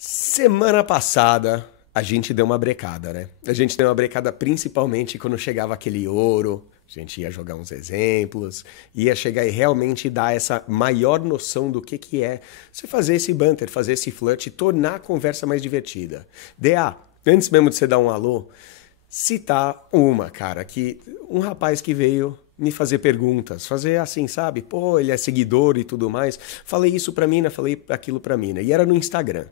Semana passada a gente deu uma brecada, né? A gente deu uma brecada principalmente quando chegava aquele ouro, a gente ia jogar uns exemplos, ia chegar e realmente dar essa maior noção do que é você fazer esse banter, fazer esse flirt e tornar a conversa mais divertida. DA, antes mesmo de você dar um alô, citar uma, cara, que um rapaz que veio me fazer perguntas, fazer assim, sabe? Pô, ele é seguidor e tudo mais. Falei isso pra mina, falei aquilo pra mina. E era no Instagram.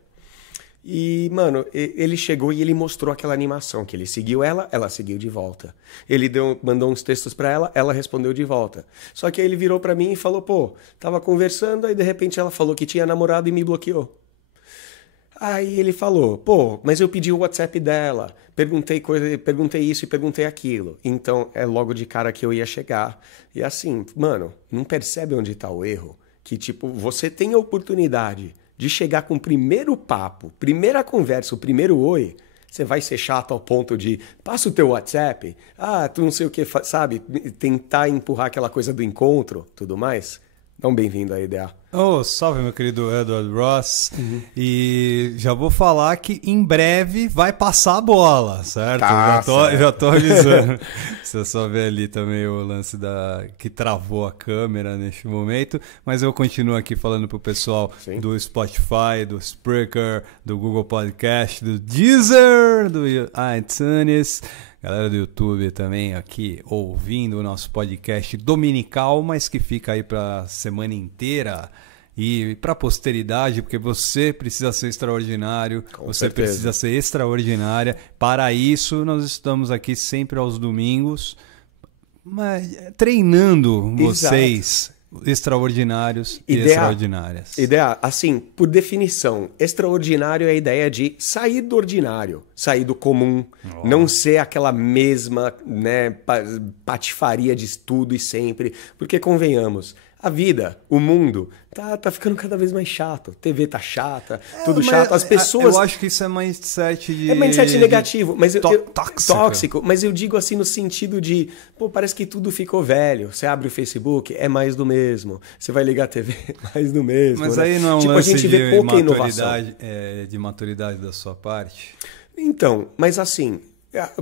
E, mano, ele chegou e ele mostrou aquela animação, que ele seguiu ela, ela seguiu de volta. Ele mandou uns textos pra ela, ela respondeu de volta. Só que aí ele virou pra mim e falou, pô, tava conversando, aí de repente ela falou que tinha namorado e me bloqueou. Aí ele falou, pô, mas eu pedi o WhatsApp dela, perguntei isso e perguntei aquilo. Então é logo de cara que eu ia chegar. E assim, mano, não percebe onde tá o erro? Que tipo, você tem a oportunidade de chegar com o primeiro papo, primeira conversa, o primeiro oi, você vai ser chato ao ponto de passa o teu WhatsApp, tu não sei o que, sabe? Tentar empurrar aquela coisa do encontro, tudo mais. Então, bem-vindo à IDEA. Oh, salve, meu querido Edward Ross. E já vou falar que em breve vai passar a bola, certo? Tá, já tô avisando. Você só vê ali também o lance que travou a câmera neste momento. Mas eu continuo aqui falando pro pessoal do Spotify, do Spreaker, do Google Podcast, do Deezer, do iTunes. Galera do YouTube também aqui ouvindo o nosso podcast dominical, mas que fica aí para a semana inteira e para a posteridade, porque você precisa ser extraordinário, você precisa ser extraordinária. Para isso, nós estamos aqui sempre aos domingos, treinando vocês extraordinários e extraordinárias. Ideia, assim, por definição, extraordinário é a ideia de sair do ordinário, sair do comum, não ser aquela mesma, né, patifaria de tudo e sempre, porque convenhamos, a vida, o mundo, tá ficando cada vez mais chato. TV tá chata, tudo chato. As pessoas... Eu acho que isso é mindset de... É mindset negativo, mas tóxico. Mas eu digo assim no sentido de, pô, parece que tudo ficou velho. Você abre o Facebook, é mais do mesmo. Você vai ligar a TV, é mais do mesmo. Mas né? aí não é um tipo, lance a gente vê pouca inovação. De maturidade da sua parte? Então, mas assim...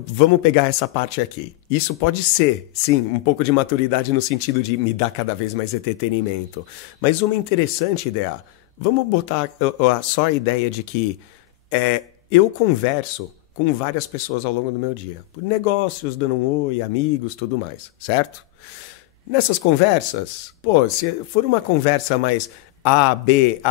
Vamos pegar essa parte aqui. Isso pode ser, sim, um pouco de maturidade no sentido de me dar cada vez mais entretenimento. Mas uma interessante ideia. Vamos botar só a ideia de que eu converso com várias pessoas ao longo do meu dia. Por negócios, dando um oi, amigos, tudo mais, certo? Nessas conversas, pô, se for uma conversa mais... A, B,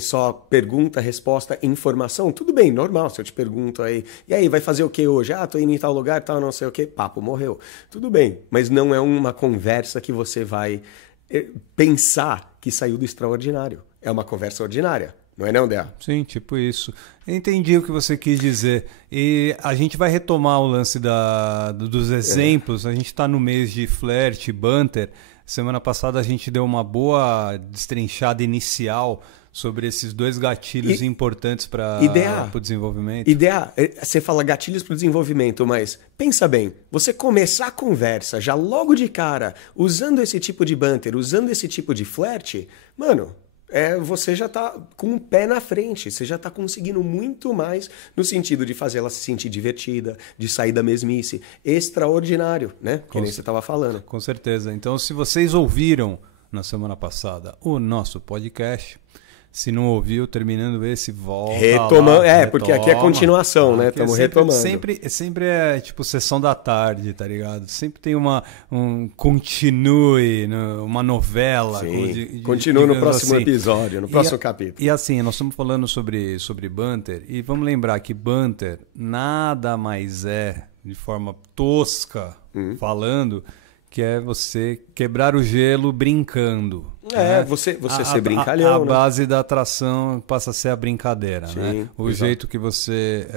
só pergunta, resposta, informação, tudo bem, normal, se eu te pergunto aí, e aí, vai fazer o que hoje? Tô indo em tal lugar, tal, não sei o que, papo, morreu. Tudo bem, mas não é uma conversa que você vai pensar que saiu do extraordinário. É uma conversa ordinária, não é não, Dea? Sim, tipo isso. Entendi o que você quis dizer. E a gente vai retomar o lance dos exemplos, a gente está no mês de flerte, banter. Semana passada a gente deu uma boa destrinchada inicial sobre esses dois gatilhos importantes para o desenvolvimento. Você fala gatilhos para o desenvolvimento, mas pensa bem, você começar a conversa já logo de cara, usando esse tipo de banter, usando esse tipo de flerte, mano... você já tá com o pé na frente, você já tá conseguindo muito mais no sentido de fazer ela se sentir divertida, de sair da mesmice, extraordinário, né? Que nem você tava falando. Com certeza. Então, se vocês ouviram na semana passada o nosso podcast, se não ouviu, terminando esse, volta retomando, lá, porque aqui é continuação, né? Estamos retomando. Sempre é tipo sessão da tarde, tá ligado? Sempre tem um continue, uma novela. Continua no próximo episódio, no próximo capítulo. E assim, nós estamos falando sobre banter, e vamos lembrar que banter nada mais é, de forma tosca, falando... que é você quebrar o gelo brincando. Você ser brincalhão. A base da atração passa a ser a brincadeira, sim, né? O jeito que você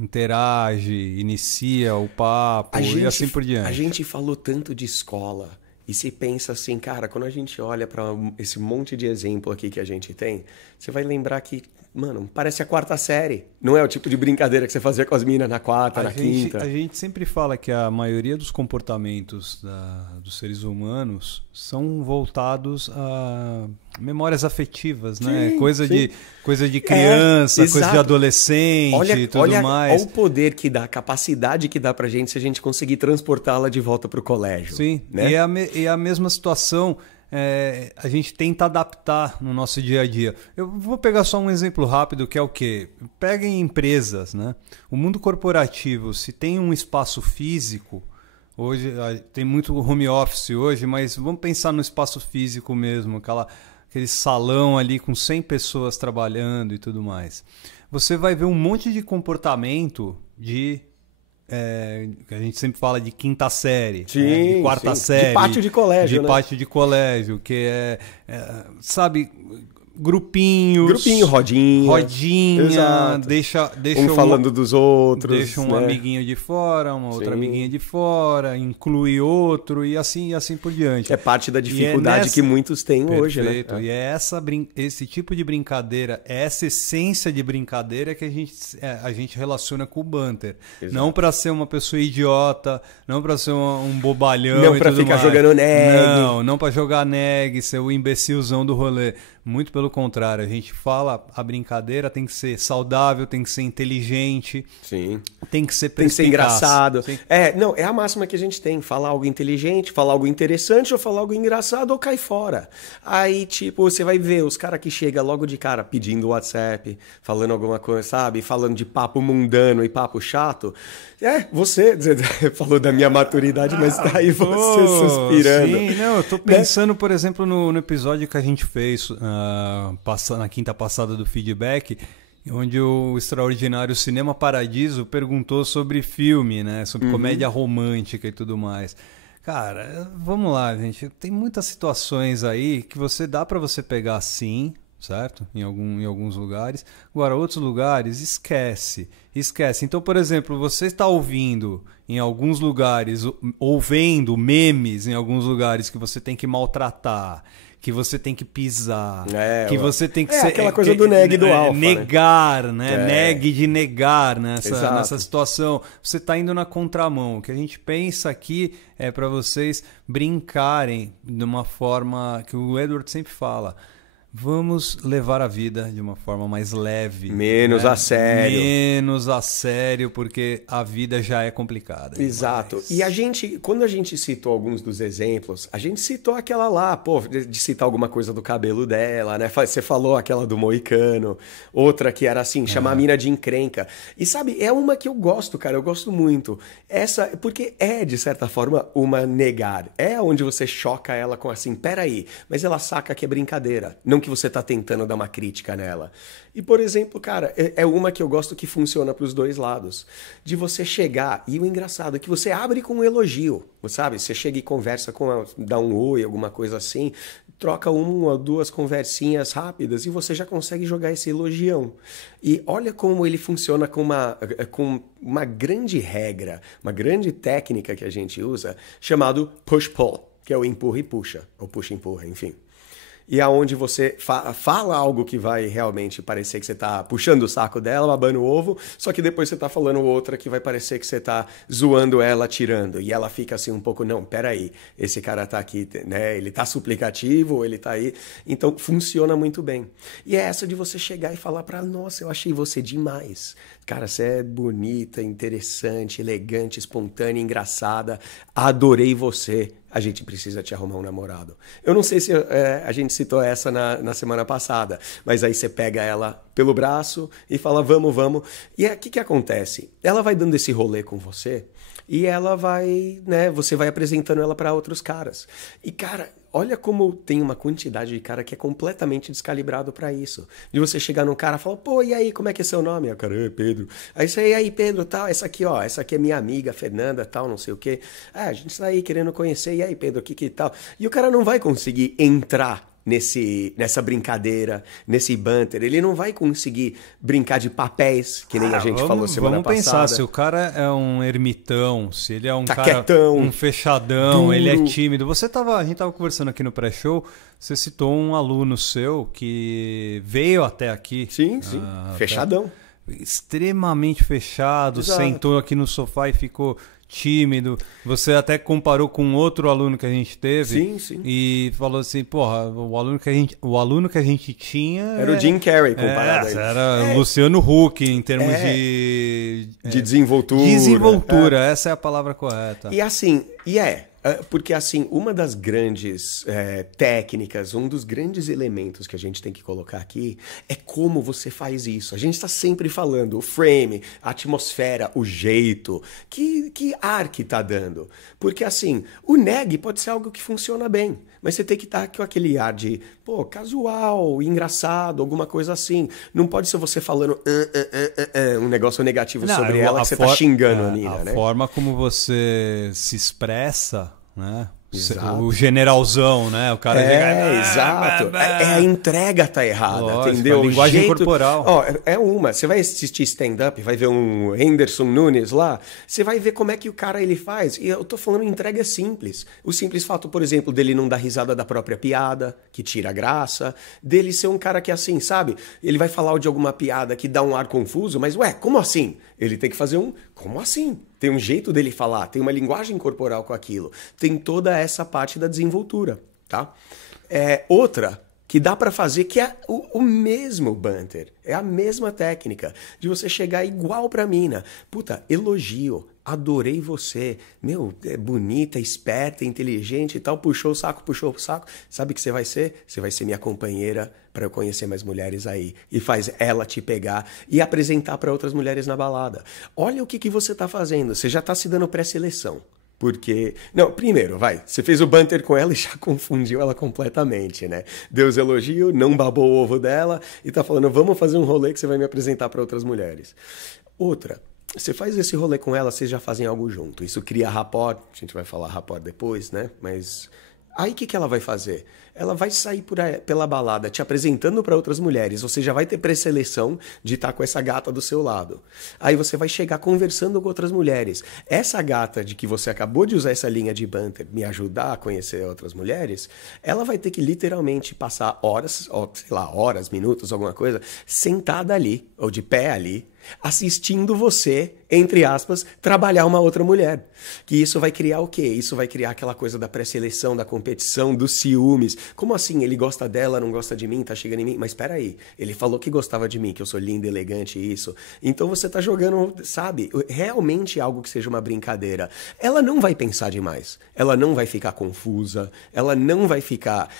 interage, inicia o papo e assim por diante. A gente falou tanto de escola e se pensa assim, cara, quando a gente olha para esse monte de exemplo aqui que a gente tem, você vai lembrar que, mano, parece a quarta série. Não é o tipo de brincadeira que você fazia com as minas na quarta, na quinta. A gente sempre fala que a maioria dos comportamentos dos seres humanos são voltados memórias afetivas, né? Sim, coisa sim. de criança, coisa de exato. adolescente e tudo mais. Olha o poder que dá, a capacidade que dá pra gente se a gente conseguir transportá-la de volta pro colégio. Sim, né? E a mesma situação a gente tenta adaptar no nosso dia a dia. Eu vou pegar só um exemplo rápido, que é o quê? Peguem empresas, né? O mundo corporativo, se tem um espaço físico, hoje tem muito home office hoje, mas vamos pensar no espaço físico mesmo, aquele salão ali com 100 pessoas trabalhando e tudo mais. Você vai ver um monte de comportamento que a gente sempre fala de quinta série, sim, de quarta sim. série. De pátio de colégio, De pátio de colégio, que sabe, grupinhos. Rodinha. Exato. Deixa falando dos outros. Deixa um né? amiguinho de fora, uma outra Sim. amiguinha de fora, inclui outro e assim por diante. É parte da dificuldade que muitos têm hoje, né? E é esse tipo de brincadeira, essa essência de brincadeira que a gente relaciona com o banter. Exato. Não para ser uma pessoa idiota, não para ser um bobalhão. Não para ficar jogando neg. Não para jogar neg, ser o imbecilzão do rolê. Muito pelo contrário, a gente fala, a brincadeira tem que ser saudável, tem que ser inteligente, Sim. tem que ser Tem que ser engraçado. Sim. É a máxima que a gente tem. Falar algo inteligente, falar algo interessante, ou falar algo engraçado, ou cai fora. Aí, tipo, você vai ver os caras que chegam logo de cara pedindo WhatsApp, falando alguma coisa, sabe? Falando de papo mundano e papo chato. Você falou da minha maturidade, mas tá aí você suspirando. Sim, não, eu tô pensando, por exemplo, no episódio que a gente fez na quinta passada do feedback, onde o extraordinário Cinema Paradiso perguntou sobre filme, né? Sobre comédia romântica e tudo mais. Cara, vamos lá, gente. Tem muitas situações aí que dá pra você pegar sim, certo? Em alguns lugares. Agora, outros lugares, esquece. Então, por exemplo, você está ouvindo em alguns lugares, ou vendo memes em alguns lugares que você tem que maltratar, que você tem que pisar, que você tem que ser... aquela coisa do neg do alfa, negar, né? Neg de negar nessa situação. Você está indo na contramão. O que a gente pensa aqui é para vocês brincarem de uma forma que o Edward sempre fala. Vamos levar a vida de uma forma mais leve. Menos a sério. Menos a sério, porque a vida já é complicada. Exato. Demais. E quando a gente citou alguns dos exemplos, a gente citou aquela lá, de citar alguma coisa do cabelo dela, né? Você falou aquela do moicano, outra que era assim, chamar a mina de encrenca. E sabe, é uma que eu gosto, cara, eu gosto muito. Essa, porque de certa forma, uma negar. É onde você choca ela com assim, peraí, mas ela saca que é brincadeira. Não que você tá tentando dar uma crítica nela. E, por exemplo, cara, é uma que eu gosto que funciona pros dois lados. De você chegar, e o engraçado é que você abre com um elogio, sabe? Você chega e conversa dá um oi, alguma coisa assim, troca uma ou duas conversinhas rápidas e você já consegue jogar esse elogião. E olha como ele funciona com uma grande regra, uma grande técnica que a gente usa, chamado push-pull, que é o empurra e puxa, ou puxa-empurra, enfim. E aonde você fala algo que vai realmente parecer que você está puxando o saco dela, babando o ovo, só que depois você está falando outra que vai parecer que você está zoando ela, tirando. E ela fica assim um pouco, não, peraí, esse cara tá aqui, né? Ele tá suplicativo, ele tá aí. Então, funciona muito bem. E é essa de você chegar e falar pra ela, nossa, eu achei você demais. Cara, você é bonita, interessante, elegante, espontânea, engraçada. Adorei você. A gente precisa te arrumar um namorado. Eu não sei se a gente citou essa na semana passada, mas aí você pega ela pelo braço e fala, vamos. E o que acontece? Ela vai dando esse rolê com você e ela vai, né? Você vai apresentando ela para outros caras. E, cara, olha como tem uma quantidade de cara que é completamente descalibrado pra isso. De você chegar num cara e falar, pô, e aí, como é que é seu nome? O cara, Pedro. Aí você, e aí, Pedro, tal, essa aqui é minha amiga, Fernanda, tal, não sei o quê. A gente tá aí querendo conhecer, e aí, Pedro, o que tal? E o cara não vai conseguir entrar nessa brincadeira, nesse banter. Ele não vai conseguir brincar de papéis, que nem a gente falou semana passada. Vamos pensar, se o cara é um ermitão, se ele é um cara quietão, um fechadão, duro. Ele é tímido. A gente tava conversando aqui no pré-show, você citou um aluno seu que veio até aqui. Sim, fechadão. Extremamente fechado, Exato. sentou aqui no sofá e ficou tímido. Você até comparou com outro aluno que a gente teve. Sim. E falou assim, porra, o aluno que a gente tinha... Era o Jim Carrey comparado a ele. Era o Luciano Huck em termos de desenvoltura. Desenvoltura, essa é a palavra correta. E assim, porque assim, uma das grandes técnicas, um dos grandes elementos que a gente tem que colocar aqui é como você faz isso. A gente está sempre falando o frame, a atmosfera, o jeito, que ar que tá dando. Porque assim, o neg pode ser algo que funciona bem, mas você tem que estar com aquele ar de, casual, engraçado, alguma coisa assim. Não pode ser você falando um negócio negativo sobre ela que você tá xingando a Nina, né? A forma como você se expressa, né? Exato. O generalzão, né? O cara exato. A entrega tá errada, lógico, entendeu? A linguagem corporal. Você vai assistir stand-up, vai ver um Whindersson Nunes lá, você vai ver como é que o cara ele faz. E eu tô falando entrega simples. O simples fato, por exemplo, dele não dar risada da própria piada, que tira a graça, dele ser um cara que assim, sabe? Ele vai falar de alguma piada que dá um ar confuso, mas como assim? Ele tem que fazer como assim? Tem um jeito dele falar, tem uma linguagem corporal com aquilo. Tem toda essa parte da desenvoltura, tá? Outra que dá pra fazer, que é o mesmo banter. É a mesma técnica de você chegar igual pra mina. Puta, elogio. Adorei você. Meu, é bonita, esperta, inteligente e tal. Puxou o saco. Sabe o que você vai ser? Você vai ser minha companheira para eu conhecer mais mulheres aí. E faz ela te pegar e apresentar para outras mulheres na balada. Olha o que você tá fazendo. Você já tá se dando pré-seleção. Porque... Não, primeiro, você fez o banter com ela e já confundiu ela completamente, né? Deu os elogios, não babou o ovo dela e tá falando, vamos fazer um rolê que você vai me apresentar para outras mulheres. Outra... Você faz esse rolê com ela, vocês já fazem algo junto. Isso cria rapport, a gente vai falar rapport depois, né? Mas aí o que ela vai fazer? Ela vai sair pela balada te apresentando para outras mulheres. Você já vai ter pré-seleção de estar com essa gata do seu lado. Aí você vai chegar conversando com outras mulheres. Essa gata de que você acabou de usar essa linha de banter, me ajudar a conhecer outras mulheres, ela vai ter que literalmente passar horas, minutos, alguma coisa, sentada ali, ou de pé ali, assistindo você, entre aspas, trabalhar uma outra mulher. Que isso vai criar o quê? Isso vai criar aquela coisa da pré-seleção, da competição, dos ciúmes. Como assim? Ele gosta dela, não gosta de mim, tá chegando em mim? Mas espera aí, ele falou que gostava de mim, que eu sou linda, elegante e isso. Então você tá jogando, sabe? Realmente algo que seja uma brincadeira. Ela não vai pensar demais. Ela não vai ficar confusa. Ela não vai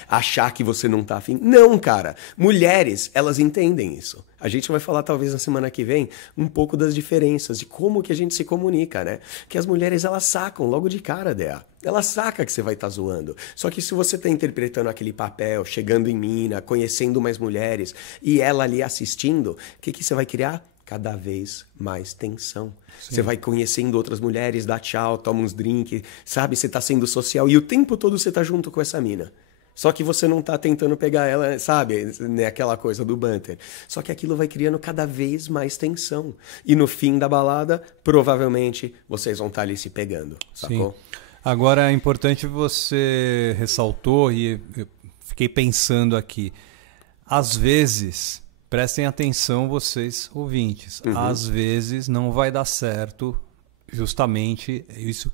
achar que você não tá afim. Não, cara. Mulheres, elas entendem isso. A gente vai falar, talvez, na semana que vem, um pouco das diferenças, de como que a gente se comunica, né? Que as mulheres, elas sacam logo de cara, Dea. Ela saca que você vai estar zoando. Só que se você tá interpretando aquele papel, chegando em mina, conhecendo mais mulheres, e ela ali assistindo, o que você vai criar? Cada vez mais tensão. Sim. Você vai conhecendo outras mulheres, dá tchau, toma uns drinks, sabe? Você tá sendo social e o tempo todo você tá junto com essa mina. Só que você não tá tentando pegar ela, sabe? Né? Aquela coisa do banter. Só que aquilo vai criando cada vez mais tensão. E no fim da balada, provavelmente, vocês vão estar ali se pegando. Sacou? Sim. Agora, é importante você ressaltou, e eu fiquei pensando aqui. Às vezes, prestem atenção vocês ouvintes, às vezes não vai dar certo... Justamente isso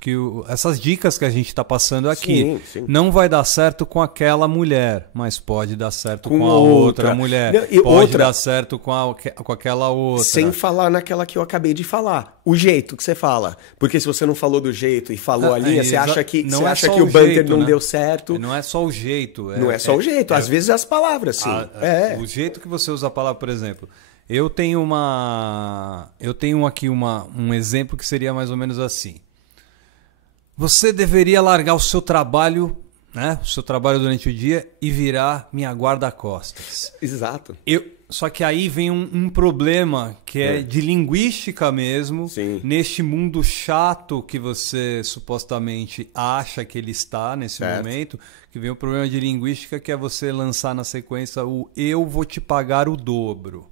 essas dicas que a gente está passando aqui. Sim. Não vai dar certo com aquela mulher, mas pode dar certo com a outra mulher. Pode dar certo com aquela outra. Sem falar naquela que eu acabei de falar. O jeito que você fala. Porque se você não falou do jeito e falou a linha, você acha que o banter não deu certo. Não é só o jeito. Não é só o jeito. Às vezes as palavras, sim. O jeito que você usa a palavra, por exemplo... Eu tenho aqui um exemplo que seria mais ou menos assim. Você deveria largar o seu trabalho, né? O seu trabalho durante o dia e virar minha guarda-costas. Exato. Só que aí vem um problema que é de linguística mesmo. Sim. Neste mundo chato que você supostamente acha que ele está nesse momento, que vem um problema de linguística que é você lançar na sequência o eu vou te pagar o dobro.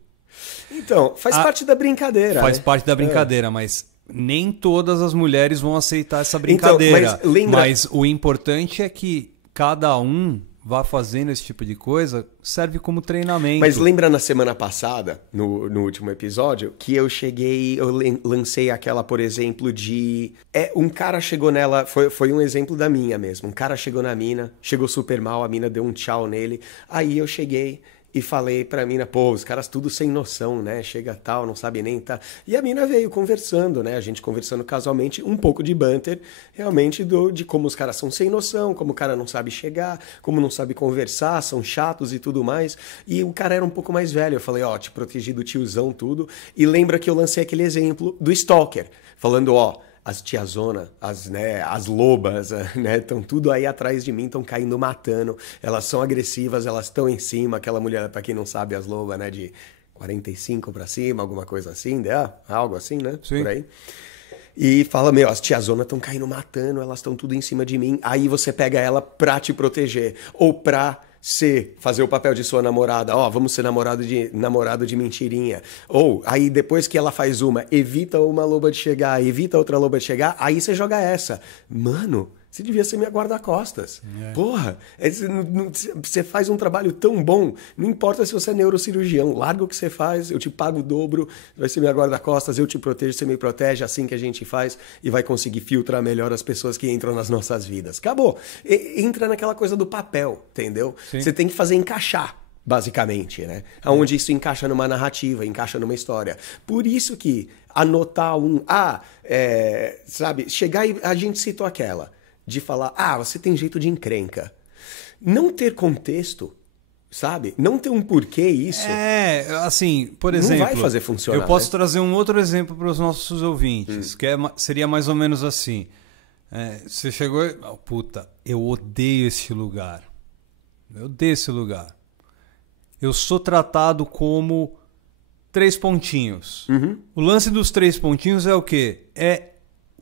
Então, faz parte da brincadeira. Faz parte da brincadeira, mas nem todas as mulheres vão aceitar essa brincadeira. Então, mas o importante é que cada um vá fazendo esse tipo de coisa, serve como treinamento. Mas lembra na semana passada, no último episódio, que eu lancei aquela, por exemplo, de... um cara chegou nela, foi um exemplo da minha mesmo. Um cara chegou na mina, chegou super mal, a mina deu um tchau nele. Aí eu cheguei e falei pra mina, pô, os caras tudo sem noção, né? Chega tal, não sabe nem tá. E a mina veio conversando, né? A gente conversando casualmente, um pouco de banter, realmente de como os caras são sem noção, como o cara não sabe chegar, como não sabe conversar, são chatos e tudo mais. E o cara era um pouco mais velho. Eu falei, ó, te protegi do tiozão, tudo. E lembra que eu lancei aquele exemplo do stalker, falando, ó, as tiazona, as lobas, né, estão tudo aí atrás de mim, estão caindo matando, elas são agressivas, elas estão em cima, aquela mulher, para quem não sabe, as lobas, né, de 45 para cima, alguma coisa assim, né? Algo assim, né, sim, por aí. E fala, as tiazona estão caindo matando, elas estão tudo em cima de mim, aí você pega ela pra te proteger, ou pra fazer o papel de sua namorada, vamos ser namorado de mentirinha. Ou, aí depois que ela faz evita uma loba de chegar, evita outra loba de chegar, aí você joga essa. Mano, você devia ser minha guarda-costas. Porra, você faz um trabalho tão bom, não importa se você é neurocirurgião, larga o que você faz, eu te pago o dobro, vai ser minha guarda-costas, eu te protejo, você me protege, assim que a gente faz, e vai conseguir filtrar melhor as pessoas que entram nas nossas vidas. Acabou. Entra naquela coisa do papel, entendeu? Sim. Você tem que fazer encaixar. Basicamente, né? Onde isso encaixa numa narrativa, encaixa numa história. Por isso que anotar sabe, chegar e a gente citou aquela de falar, você tem jeito de encrenca. Não ter contexto, sabe? Não ter um porquê isso. Assim, por exemplo... Não vai fazer funcionar. Eu posso trazer um outro exemplo para os nossos ouvintes, que seria mais ou menos assim. Você chegou e... puta, eu odeio esse lugar. Eu odeio esse lugar. Eu sou tratado como 3 pontinhos. Uhum. O lance dos 3 pontinhos é o quê? É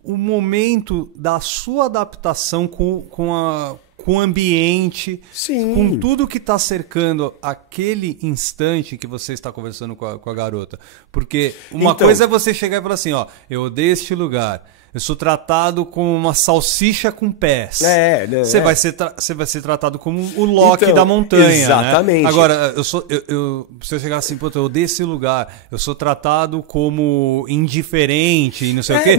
o momento da sua adaptação com o ambiente, sim, com tudo que está cercando aquele instante que você está conversando com a garota. Porque uma coisa é você chegar e falar assim, eu odeio este lugar. Eu sou tratado como uma salsicha com pés. Você vai ser tratado como o Loki da montanha. Exatamente. Né? Agora, se eu chegar assim, eu odeio esse lugar, eu sou tratado como indiferente e não sei o quê,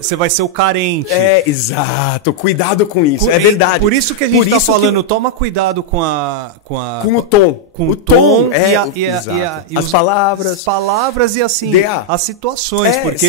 você vai ser o carente. Exato. Cuidado com isso. É verdade. Por isso que a gente está falando, toma cuidado com o tom. Com o tom e as palavras. As palavras e assim, as situações. Porque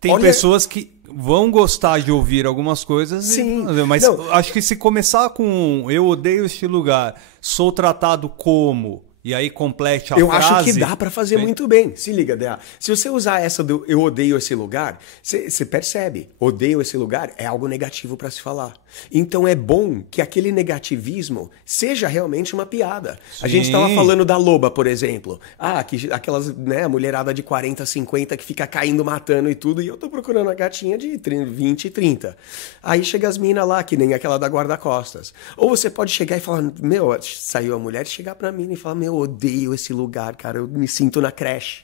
tem pessoas que vão gostar de ouvir algumas coisas. Sim. Mas acho que se começar com eu odeio este lugar, sou tratado como... E aí complete a frase... Eu acho que dá pra fazer muito bem. Se liga, DA. Se você usar essa do eu odeio esse lugar, você percebe. Odeio esse lugar é algo negativo pra se falar. Então é bom que aquele negativismo seja realmente uma piada. Sim. A gente tava falando da loba, por exemplo. Aquelas, mulherada de 40, 50 que fica caindo, matando e tudo. E eu tô procurando a gatinha de 20 e 30. Aí chega as minas lá, que nem aquela da guarda-costas. Ou você pode chegar e falar, saiu a mulher e chegar pra mina e falar, eu odeio esse lugar, cara, eu me sinto na creche.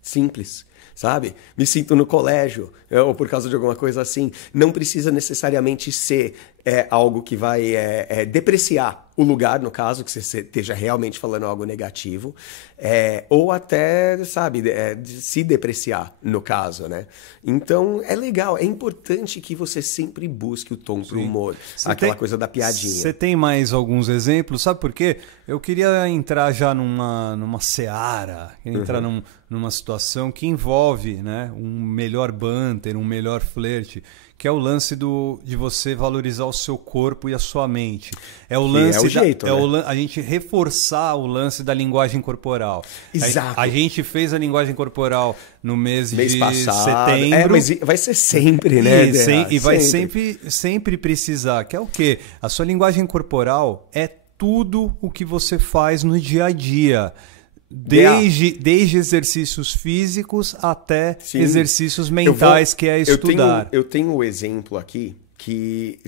Simples, sabe? Me sinto no colégio, ou por causa de alguma coisa assim. Não precisa necessariamente ser algo que vai depreciar o lugar, no caso, que você esteja realmente falando algo negativo, ou até, sabe, se depreciar, no caso, né? Então, é legal, é importante que você sempre busque o tom pro humor, aquela coisa da piadinha. Você tem mais alguns exemplos, sabe por quê? Eu queria entrar já numa seara, entrar numa situação que envolve, né, um melhor banter, um melhor flerte, que é o lance de você valorizar o seu corpo e a sua mente. É o lance a gente reforçar o lance da linguagem corporal. Exato. A gente fez a linguagem corporal no mês de setembro. Mas vai ser sempre, né? E vai sempre precisar. Que é o quê? A sua linguagem corporal é tudo o que você faz no dia a dia. Desde exercícios físicos até exercícios mentais, que é estudar. Eu tenho um exemplo aqui que,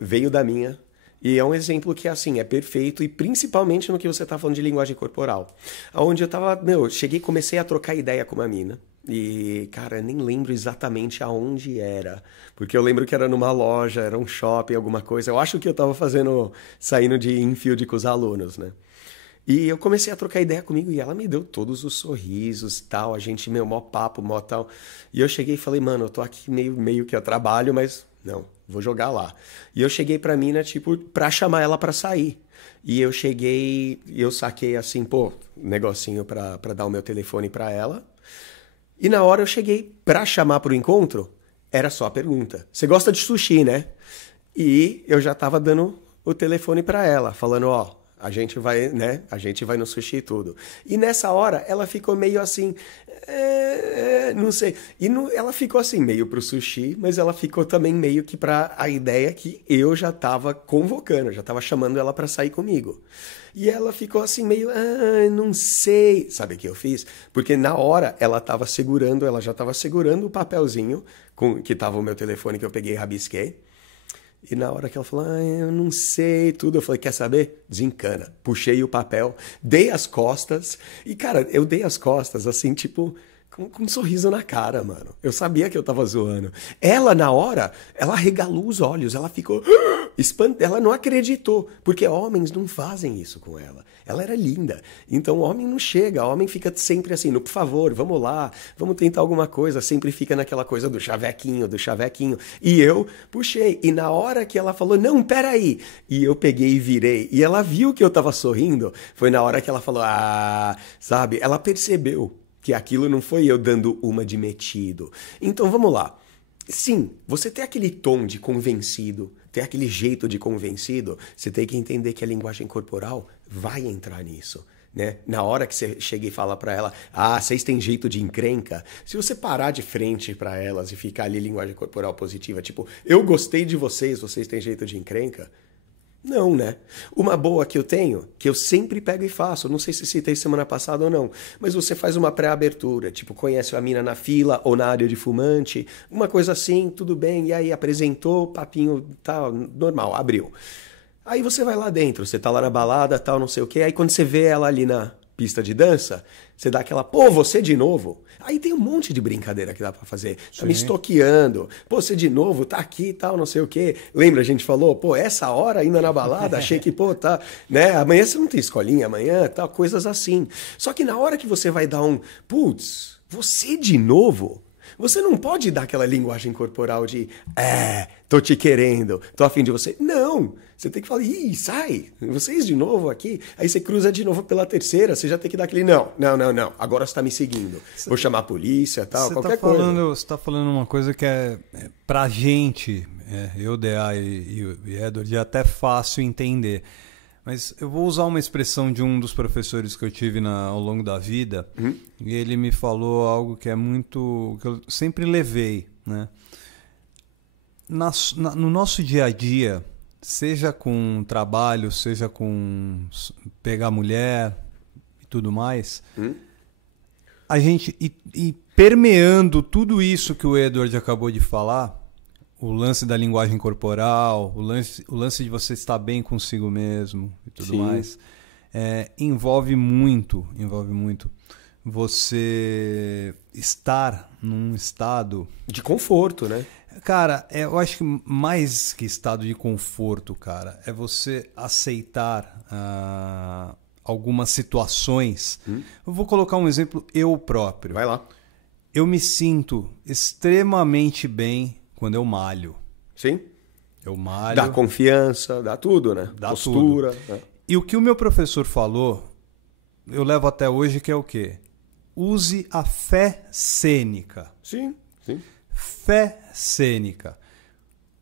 veio da minha E é um exemplo que, assim, é perfeito, e principalmente no que você tá falando de linguagem corporal. Onde eu tava, comecei a trocar ideia com uma mina. E, cara, eu nem lembro exatamente aonde era. Porque eu lembro que era numa loja, era um shopping, alguma coisa. Eu acho que eu tava saindo de infield com os alunos, né? E eu comecei a trocar ideia comigo e ela me deu todos os sorrisos e tal. A gente, mó papo, mó tal. E eu cheguei e falei, mano, eu tô aqui meio que a trabalho, mas não, vou jogar lá. E eu cheguei pra mina, tipo, pra chamar ela pra sair. E eu cheguei, eu saquei assim, negocinho pra dar o meu telefone pra ela. E na hora eu cheguei pra chamar pro encontro, era só a pergunta. Você gosta de sushi, né? E eu já tava dando o telefone pra ela, falando, a gente vai, né? A gente vai no sushi e tudo. E nessa hora, ela ficou meio assim, não sei. E ela ficou assim, meio pro sushi, mas ela ficou também meio que pra a ideia que eu já tava convocando, já tava chamando ela pra sair comigo. E ela ficou assim, meio, não sei. Sabe o que eu fiz? Porque na hora ela já tava segurando o papelzinho que tava o meu telefone que eu peguei e rabisquei. E na hora que ela falou, eu não sei tudo, eu falei, quer saber? Desencana. Puxei o papel, dei as costas. E, cara, eu dei as costas, assim, tipo, com um sorriso na cara, mano. Eu sabia que eu tava zoando. Ela, na hora, ela regalou os olhos, ela ficou espantada, ela não acreditou. Porque homens não fazem isso com ela. Ela era linda. Então, o homem não chega, o homem fica sempre assim, por favor, vamos lá, vamos tentar alguma coisa. Sempre fica naquela coisa do chavequinho. E eu puxei. E na hora que ela falou, não, peraí. E eu peguei e virei. E ela viu que eu tava sorrindo. Foi na hora que ela falou, sabe? Ela percebeu que aquilo não foi eu dando uma de metido. Então, vamos lá. Sim, você tem aquele tom de convencido, tem aquele jeito de convencido, você tem que entender que a linguagem corporal vai entrar nisso, né? Na hora que você chega e fala pra ela, vocês têm jeito de encrenca, se você parar de frente pra elas e ficar ali linguagem corporal positiva, tipo, eu gostei de vocês têm jeito de encrenca, não, né? Uma boa que eu tenho, que eu sempre pego e faço, não sei se citei semana passada ou não, mas você faz uma pré-abertura, tipo, conhece a mina na fila ou na área de fumante, uma coisa assim, tudo bem, e aí apresentou, papinho, tal, normal, abriu. Aí você vai lá dentro, você tá lá na balada, tal, não sei o quê, aí quando você vê ela ali na pista de dança, você dá aquela, você de novo? Aí tem um monte de brincadeira que dá pra fazer. Tá me stalkeando. Você de novo, tá aqui e tal, não sei o quê. Lembra, a gente falou, essa hora ainda na balada, achei que, tá, né? Amanhã você não tem escolinha, amanhã, tal, coisas assim. Só que na hora que você vai dar você de novo? Você não pode dar aquela linguagem corporal de, tô te querendo, tô afim de você. Não! Você tem que falar, sai, vocês de novo aqui. Aí você cruza de novo pela terceira, você já tem que dar aquele, não. Agora você tá me seguindo. Vou chamar a polícia, tal, qualquer coisa. Você tá falando uma coisa que pra gente, eu, DA e Edward, é até fácil entender. Mas eu vou usar uma expressão de um dos professores que eu tive ao longo da vida, e ele me falou algo que que eu sempre levei, né? No nosso dia a dia, seja com trabalho, seja com pegar mulher e tudo mais, a gente, e permeando tudo isso que o Edward acabou de falar, o lance da linguagem corporal, o lance de você estar bem consigo mesmo e tudo mais, envolve muito você estar num estado de conforto, né? Cara, eu acho que mais que estado de conforto, cara, é você aceitar algumas situações. Eu vou colocar um exemplo eu próprio. Vai lá. Eu me sinto extremamente bem quando eu malho. Sim. Eu malho. Dá confiança, dá tudo, né? Dá postura. Tudo. E o que o meu professor falou, eu levo até hoje, que é o quê? Use a fé cênica. Sim. Fé cênica.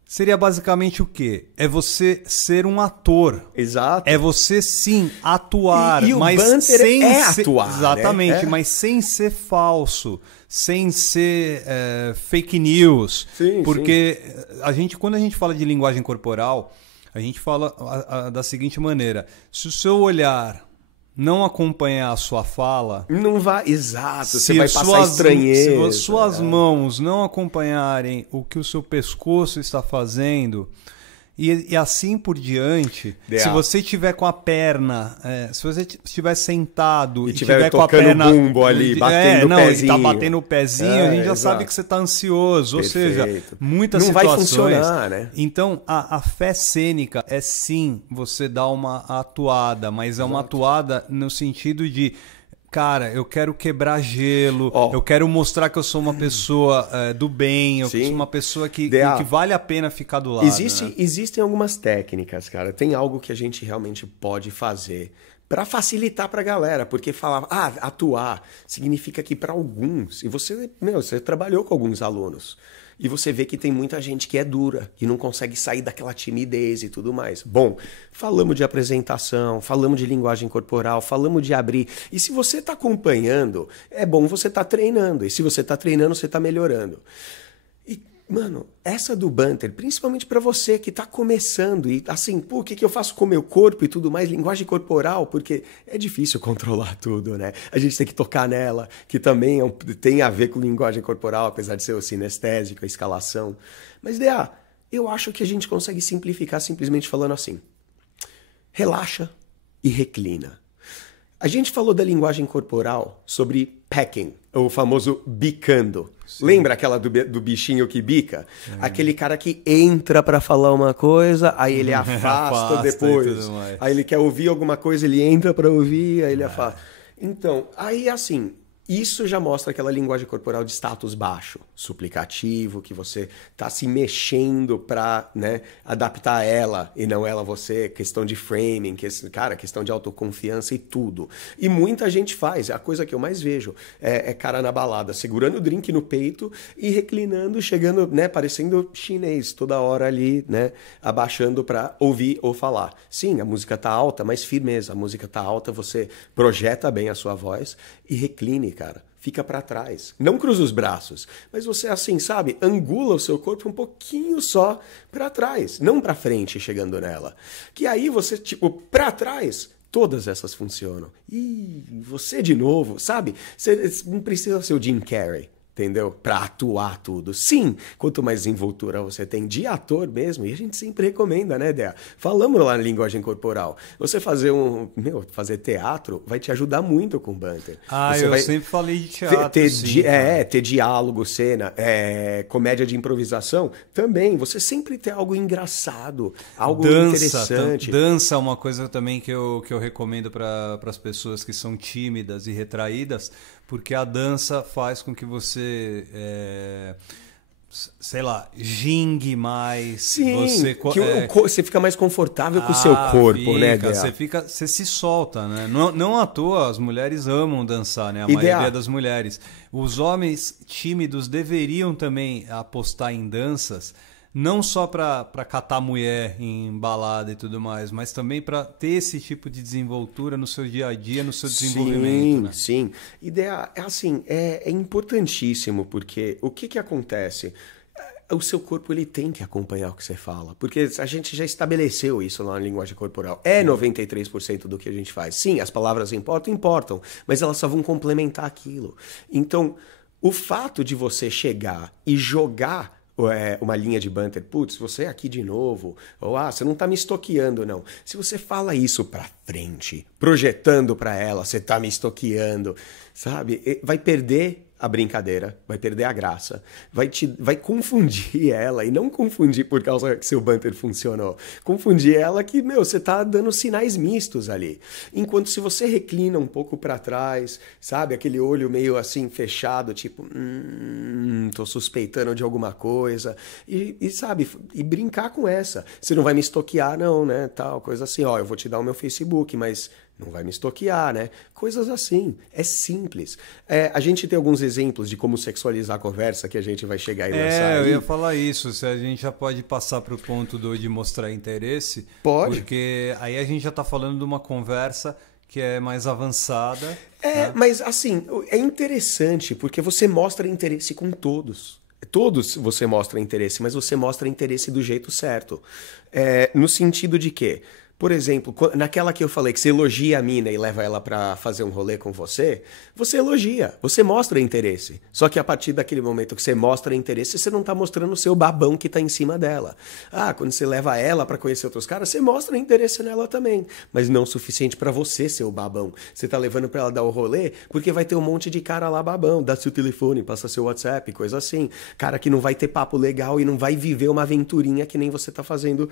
Seria basicamente o quê? É você ser um ator. Exato. É você, sim, atuar. E mas o banter sem atuar. Exatamente, né? mas sem ser falso. Sem ser fake news. Sim, porque quando a gente fala de linguagem corporal, a gente fala da seguinte maneira. Se o seu olhar não acompanhar a sua fala... Não vai... Exato, você vai passar estranheza. Se suas mãos não acompanharem o que o seu pescoço está fazendo, E assim por diante, se você tiver com a perna, se você estiver sentado e tiver com a perna bumbo ali, batendo o pezinho. E tá batendo o pezinho, a gente já sabe que você tá ansioso, Perfeito. Ou seja, muitas não situações. Não vai funcionar, né? Então, a fé cênica é sim você dar uma atuada, mas é uma atuada no sentido de... Cara, eu quero quebrar gelo, eu quero mostrar que eu sou uma pessoa do bem, eu sou uma pessoa que vale a pena ficar do lado. Existem algumas técnicas, cara. Tem algo que a gente realmente pode fazer para facilitar para a galera, porque falar, atuar significa que para alguns, e você trabalhou com alguns alunos, e você vê que tem muita gente que é dura e não consegue sair daquela timidez e tudo mais. Bom, falamos de apresentação, falamos de linguagem corporal, falamos de abrir. E se você está acompanhando, é bom você estar treinando. E se você está treinando, você está melhorando. E, mano, essa do Banter, principalmente para você que está começando e assim, o que eu faço com o meu corpo e tudo mais, linguagem corporal, porque é difícil controlar tudo, né? A gente tem que tocar nela, que também tem a ver com linguagem corporal, apesar de ser o sinestésico, a escalação. Mas, Dea, eu acho que a gente consegue simplificar simplesmente falando assim: relaxa e reclina. A gente falou da linguagem corporal sobre pecking, o famoso bicando. Sim. Lembra aquela do bichinho que bica? Aquele cara que entra para falar uma coisa, aí ele afasta depois. Aí ele quer ouvir alguma coisa, ele entra para ouvir, aí ele afasta. Então, aí assim, isso já mostra aquela linguagem corporal de status baixo, suplicativo, que você está se mexendo para, né, adaptar ela e não ela você, questão de framing, questão de autoconfiança e tudo. E muita gente faz, a coisa que eu mais vejo é cara na balada, segurando o drink no peito e reclinando, chegando, né, parecendo chinês toda hora ali, né, abaixando para ouvir ou falar. Sim, a música tá alta, mas firmeza, a música tá alta, você projeta bem a sua voz e recline, cara. Fica para trás. Não cruza os braços, mas você assim, sabe, angula o seu corpo um pouquinho só para trás, não para frente chegando nela. Que aí você, tipo, para trás, todas essas funcionam. E você de novo, sabe? Você não precisa ser o Jim Carrey. Entendeu? Para atuar tudo. Sim, quanto mais desenvoltura você tem de ator mesmo, e a gente sempre recomenda, né, Dea? Falamos lá na linguagem corporal. Você fazer fazer teatro vai te ajudar muito com o Banter. Eu sempre falei de teatro. Ter diálogo, cena, comédia de improvisação, também. Você sempre ter algo engraçado, algo interessante. Dança é uma coisa também que eu recomendo para as pessoas que são tímidas e retraídas, porque a dança faz com que você, sei lá, gingue mais. Sim, você fica mais confortável com o seu corpo, né, Dea? Você se solta, né? Não à toa, as mulheres amam dançar, né? A maioria das mulheres. Os homens tímidos deveriam também apostar em danças, não só para catar mulher em balada e tudo mais, mas também para ter esse tipo de desenvoltura no seu dia a dia, no seu desenvolvimento. Né? Sim. Ideia é importantíssimo, porque o que acontece? O seu corpo ele tem que acompanhar o que você fala, porque a gente já estabeleceu isso lá na linguagem corporal. É 93% do que a gente faz. Sim, as palavras importam, mas elas só vão complementar aquilo. Então, o fato de você chegar e jogar uma linha de banter, putz, você é aqui de novo, ou você não tá me estoqueando, não. Se você fala isso pra frente, projetando pra ela, você tá me estoqueando, sabe? Vai perder a brincadeira, vai perder a graça, vai confundir ela, e não confundir por causa que seu banter funcionou, confundir ela que, você tá dando sinais mistos ali. Enquanto se você reclina um pouco para trás, sabe, aquele olho meio assim fechado, tipo, tô suspeitando de alguma coisa, e sabe, e brincar com essa. Você não vai me estoquear não, né, tal, coisa assim, eu vou te dar o meu Facebook, mas não vai me estoquear, né? Coisas assim. É simples. A gente tem alguns exemplos de como sexualizar a conversa que a gente vai chegar e lançar. Eu ia falar isso. Se a gente já pode passar para o ponto de mostrar interesse. Pode. Porque aí a gente já está falando de uma conversa que é mais avançada. Né? Mas assim, é interessante porque você mostra interesse com todos. Todos você mostra interesse, mas você mostra interesse do jeito certo. No sentido de que Por exemplo, naquela que eu falei que você elogia a mina e leva ela pra fazer um rolê com você, você elogia, você mostra interesse. Só que a partir daquele momento que você mostra interesse, você não tá mostrando o seu babão que tá em cima dela. Ah, quando você leva ela pra conhecer outros caras, você mostra interesse nela também, mas não o suficiente pra você ser o babão. Você tá levando pra ela dar o rolê porque vai ter um monte de cara lá babão, dá seu telefone, passa seu WhatsApp, coisa assim. Cara que não vai ter papo legal e não vai viver uma aventurinha que nem você tá fazendo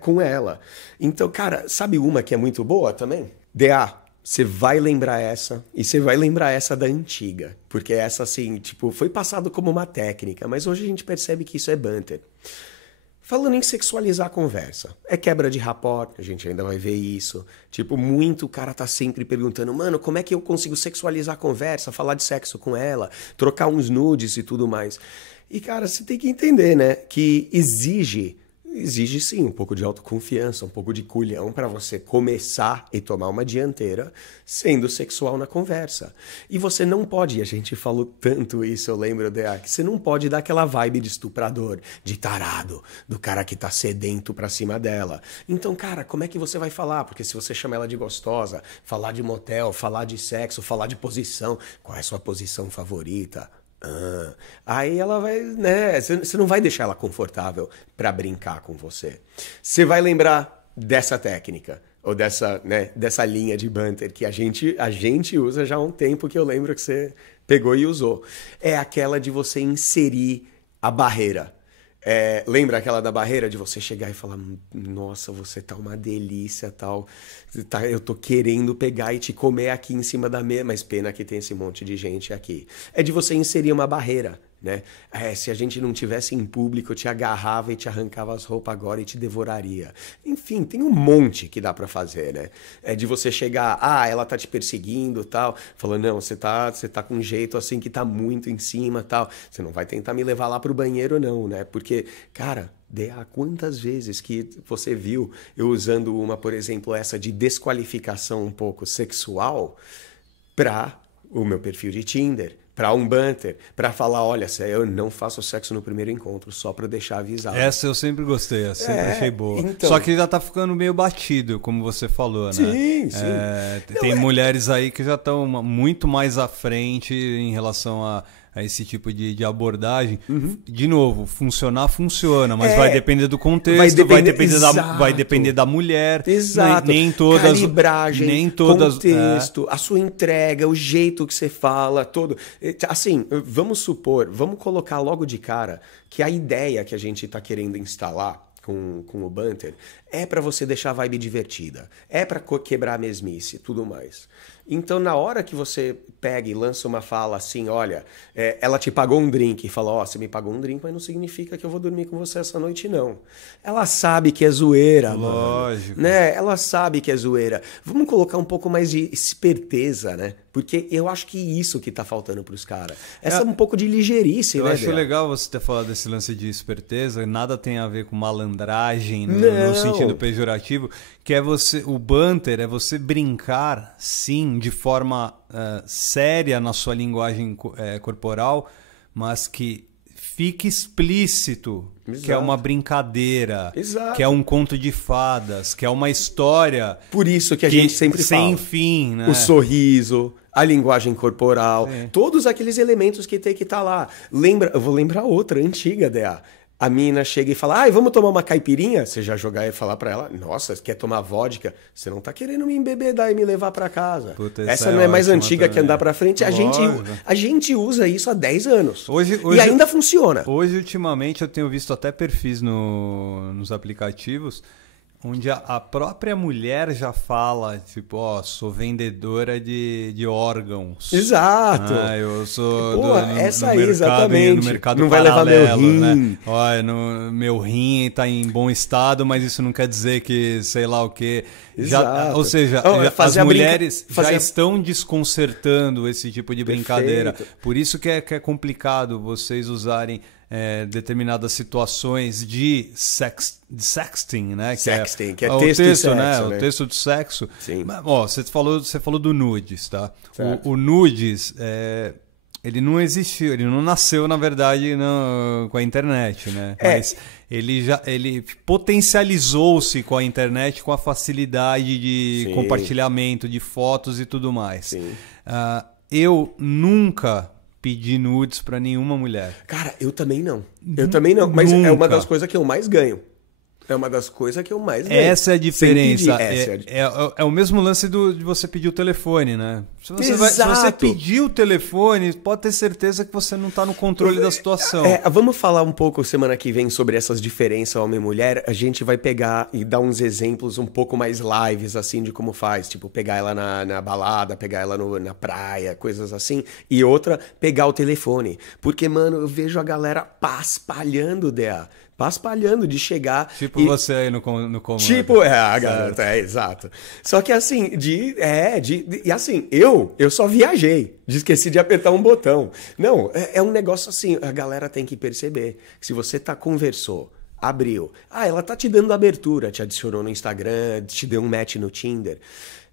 com ela. Então, cara, sabe uma que é muito boa também? DA, você vai lembrar essa, e você vai lembrar essa da antiga. Porque essa, assim, tipo, foi passado como uma técnica, mas hoje a gente percebe que isso é banter. Falando em sexualizar a conversa, é quebra de rapport, a gente ainda vai ver isso. Tipo, muito cara tá sempre perguntando, mano, como é que eu consigo sexualizar a conversa, falar de sexo com ela, trocar uns nudes e tudo mais. E, cara, você tem que entender, né, que exige sim um pouco de autoconfiança, um pouco de culhão para você começar e tomar uma dianteira sendo sexual na conversa. E você não pode, a gente falou tanto isso, eu lembro, que você não pode dar aquela vibe de estuprador, de tarado, do cara que tá sedento pra cima dela. Então, cara, como é que você vai falar? Porque se você chama ela de gostosa, falar de motel, falar de sexo, falar de posição, qual é a sua posição favorita? Aí ela vai, né? Você não vai deixar ela confortável pra brincar com você. Você vai lembrar dessa técnica ou dessa linha de banter que a gente usa já há um tempo, que eu lembro que você pegou e usou. É aquela de você inserir a barreira. Lembra aquela da barreira de você chegar e falar, nossa, você tá uma delícia, tal, eu tô querendo pegar e te comer aqui em cima da mesa, mas pena que tem esse monte de gente aqui. É de você inserir uma barreira, né? Se a gente não tivesse em público, eu te agarrava e te arrancava as roupas agora e te devoraria. Enfim, tem um monte que dá pra fazer, né? É de você chegar, ela tá te perseguindo, tal, falando, não, você tá com um jeito assim que tá muito em cima, tal, você não vai tentar me levar lá pro banheiro não, né? Porque, cara, quantas vezes que você viu eu usando uma, por exemplo, essa de desqualificação um pouco sexual pra o meu perfil de Tinder, pra um banter, pra falar, olha, eu não faço sexo no primeiro encontro, só pra deixar avisado. Essa eu sempre gostei, eu sempre achei boa. Então... Só que já tá ficando meio batido, como você falou, né? Sim. Tem mulheres aí que já estão muito mais à frente em relação a esse tipo de abordagem. De novo, funciona, mas vai depender do contexto, vai depender da mulher. Exato. Nem todas, calibragem, nem todas, contexto, a sua entrega, o jeito que você fala, todo. Assim, vamos colocar logo de cara que a ideia que a gente está querendo instalar com o banter é para você deixar a vibe divertida, é para quebrar a mesmice e tudo mais. Então, na hora que você pega e lança uma fala assim, olha, ela te pagou um drink e fala, você me pagou um drink, mas não significa que eu vou dormir com você essa noite, não. Ela sabe que é zoeira, lógico, mano, né? Ela sabe que é zoeira. Vamos colocar um pouco mais de esperteza, né? Porque eu acho que isso que tá faltando pros caras. Essa é um pouco de ligeirice, né? Eu acho legal você ter falado desse lance de esperteza, nada tem a ver com malandragem no sentido pejorativo, que o banter é você brincar, sim, de forma séria na sua linguagem corporal, mas que fique explícito. Exato. Que é uma brincadeira, Exato. Que é um conto de fadas, que é uma história... Por isso que a gente sempre fala. Sem fim, né? O sorriso, a linguagem corporal, todos aqueles elementos que tem que estar lá. Eu vou lembrar outra, antiga, DA. A mina chega e fala, vamos tomar uma caipirinha? Você já jogar e falar pra ela, nossa, quer tomar vodka? Você não tá querendo me embebedar e me levar pra casa. Puta, essa não é mais antiga também. Que andar pra frente. A gente usa isso há 10 anos. Hoje, e ainda funciona. Hoje, ultimamente, eu tenho visto até perfis nos aplicativos onde a própria mulher já fala, tipo, sou vendedora de órgãos. Exato. Eu sou essa aí, exatamente. No mercado não paralelo, vai levar meu rim. Né? Meu rim está em bom estado, mas isso não quer dizer que sei lá o quê. Ou seja, as mulheres já estão desconcertando esse tipo de brincadeira. Por isso que é complicado vocês usarem determinadas situações de sexting, né? Sexting, que é texto de sexo, né? O texto de sexo. Sim. Mas, você falou do nudes, tá? O nudes ele não existiu, ele não nasceu, na verdade, com a internet, né? Mas ele potencializou-se com a internet, com a facilidade de compartilhamento de fotos e tudo mais. Eu nunca pedi nudes pra nenhuma mulher. Cara, eu também não. Mas é uma das coisas que eu mais ganho. É uma das coisas que eu mais ganho. Essa é a diferença. É o mesmo lance de você pedir o telefone, né? Se você pedir o telefone, pode ter certeza que você não está no controle da situação. Vamos falar um pouco semana que vem sobre essas diferenças homem e mulher. A gente vai pegar e dar uns exemplos um pouco mais lives, assim, de como faz. Tipo, pegar ela na balada, pegar ela na praia, coisas assim. E outra, pegar o telefone. Porque, mano, eu vejo a galera paspalhando dela. Paspalhando de chegar... Tipo você aí no comando. Tipo, a garota, exato. Só que assim, e assim, eu só viajei, esqueci de apertar um botão. Não, é um negócio assim, a galera tem que perceber que se você conversou, abriu, ela tá te dando abertura, te adicionou no Instagram, te deu um match no Tinder,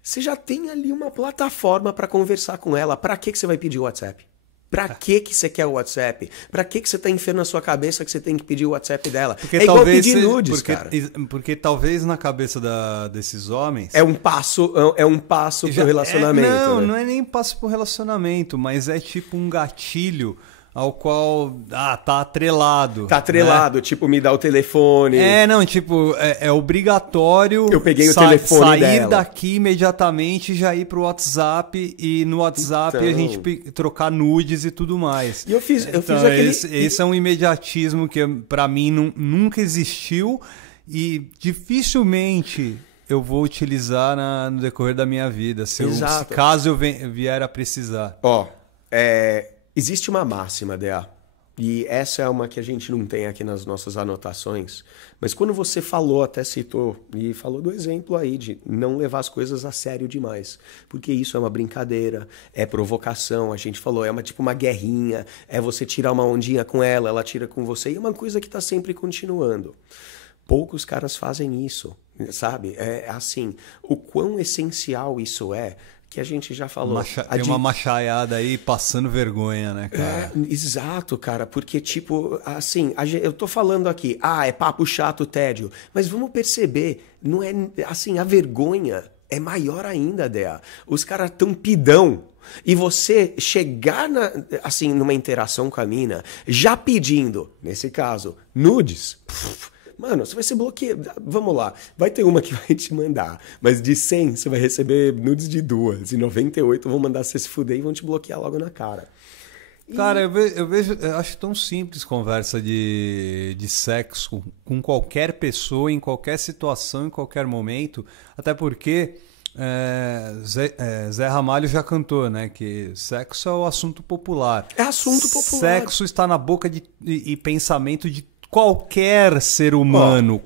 você já tem ali uma plataforma para conversar com ela. Para que você vai pedir o WhatsApp? Pra que você quer o WhatsApp? Pra que você tá enfiando na sua cabeça que você tem que pedir o WhatsApp dela? Porque igual pedir nudes, cara. Porque talvez na cabeça desses homens... É um passo pro relacionamento. Não é nem passo pro relacionamento, mas é tipo um gatilho ao qual tá atrelado. Tá atrelado, né? Tipo, me dá o telefone. É obrigatório. Eu peguei o telefone dela. Sair daqui imediatamente e já ir pro WhatsApp e no WhatsApp a gente trocar nudes e tudo mais. E eu fiz aquele... Esse é um imediatismo que pra mim nunca existiu e dificilmente eu vou utilizar no decorrer da minha vida, caso eu vier a precisar. Existe uma máxima, DA, e essa é uma que a gente não tem aqui nas nossas anotações, mas quando você até citou, e falou do exemplo aí de não levar as coisas a sério demais, porque isso é uma brincadeira, é provocação, a gente falou, tipo uma guerrinha, é você tirar uma ondinha com ela tira com você, e é uma coisa que está sempre continuando. Poucos caras fazem isso, sabe? É assim, o quão essencial isso é, que a gente já falou. Tem uma machaiada aí passando vergonha, né, cara? Exato, cara, porque tipo, assim, eu tô falando aqui, é papo chato, tédio, mas vamos perceber, não é assim, a vergonha é maior ainda, Dea. Os caras tão pidão. E você chegar numa interação com a mina, já pedindo, nesse caso, nudes. Mano, você vai ser bloqueado. Vamos lá. Vai ter uma que vai te mandar. Mas de 100, você vai receber nudes de 2. E 98 vão mandar você se fuder e vão te bloquear logo na cara. Cara, eu acho tão simples conversa de sexo com qualquer pessoa, em qualquer situação, em qualquer momento. Até porque Zé Ramalho já cantou, né? Que sexo é o assunto popular. É assunto popular. Sexo está na boca e pensamento de qualquer ser humano,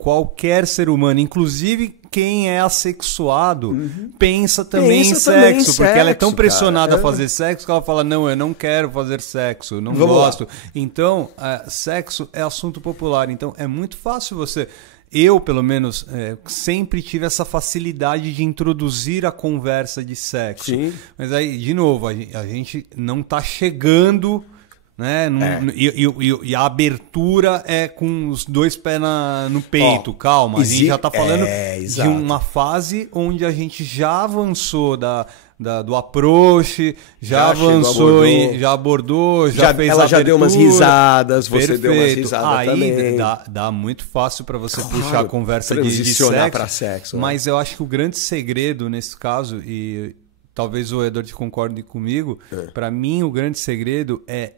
inclusive quem é assexuado, pensa também em sexo, porque ela é tão pressionada a fazer sexo que ela fala, não, eu não quero fazer sexo, não gosto. Então, sexo é assunto popular, então é muito fácil eu, pelo menos, sempre tive essa facilidade de introduzir a conversa de sexo. Sim. Mas aí, de novo, a gente não está chegando... Né? E a abertura é com os dois pés no peito, calma. A gente já está falando de uma fase onde a gente já avançou do approach, já avançou, já abordou, já fez ela a abertura. Já deu umas risadas, você Perfeito. Deu umas risadas aí também. Dá muito fácil para você puxar a conversa de sexo, pra sexo. Mas eu acho que o grande segredo nesse caso, e talvez o Edward concorde comigo, para mim o grande segredo é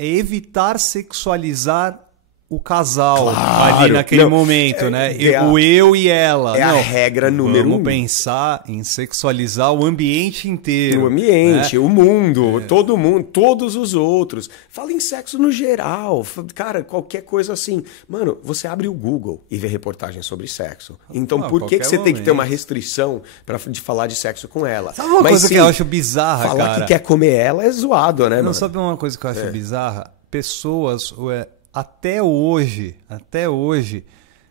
evitar sexualizar o casal ali naquele momento, né? O eu e ela. A regra número 1. Vamos pensar em sexualizar o ambiente inteiro. O ambiente, né? O mundo, todo mundo, todos os outros. Fala em sexo no geral. Cara, qualquer coisa assim. Mano, você abre o Google e vê reportagens sobre sexo. Então por que você tem que ter uma restrição de falar de sexo com ela? Sabe uma coisa que eu acho bizarra, falar cara? Que quer comer ela é zoado, né, mano? Sabe uma coisa que eu acho bizarra? Pessoas... Até hoje,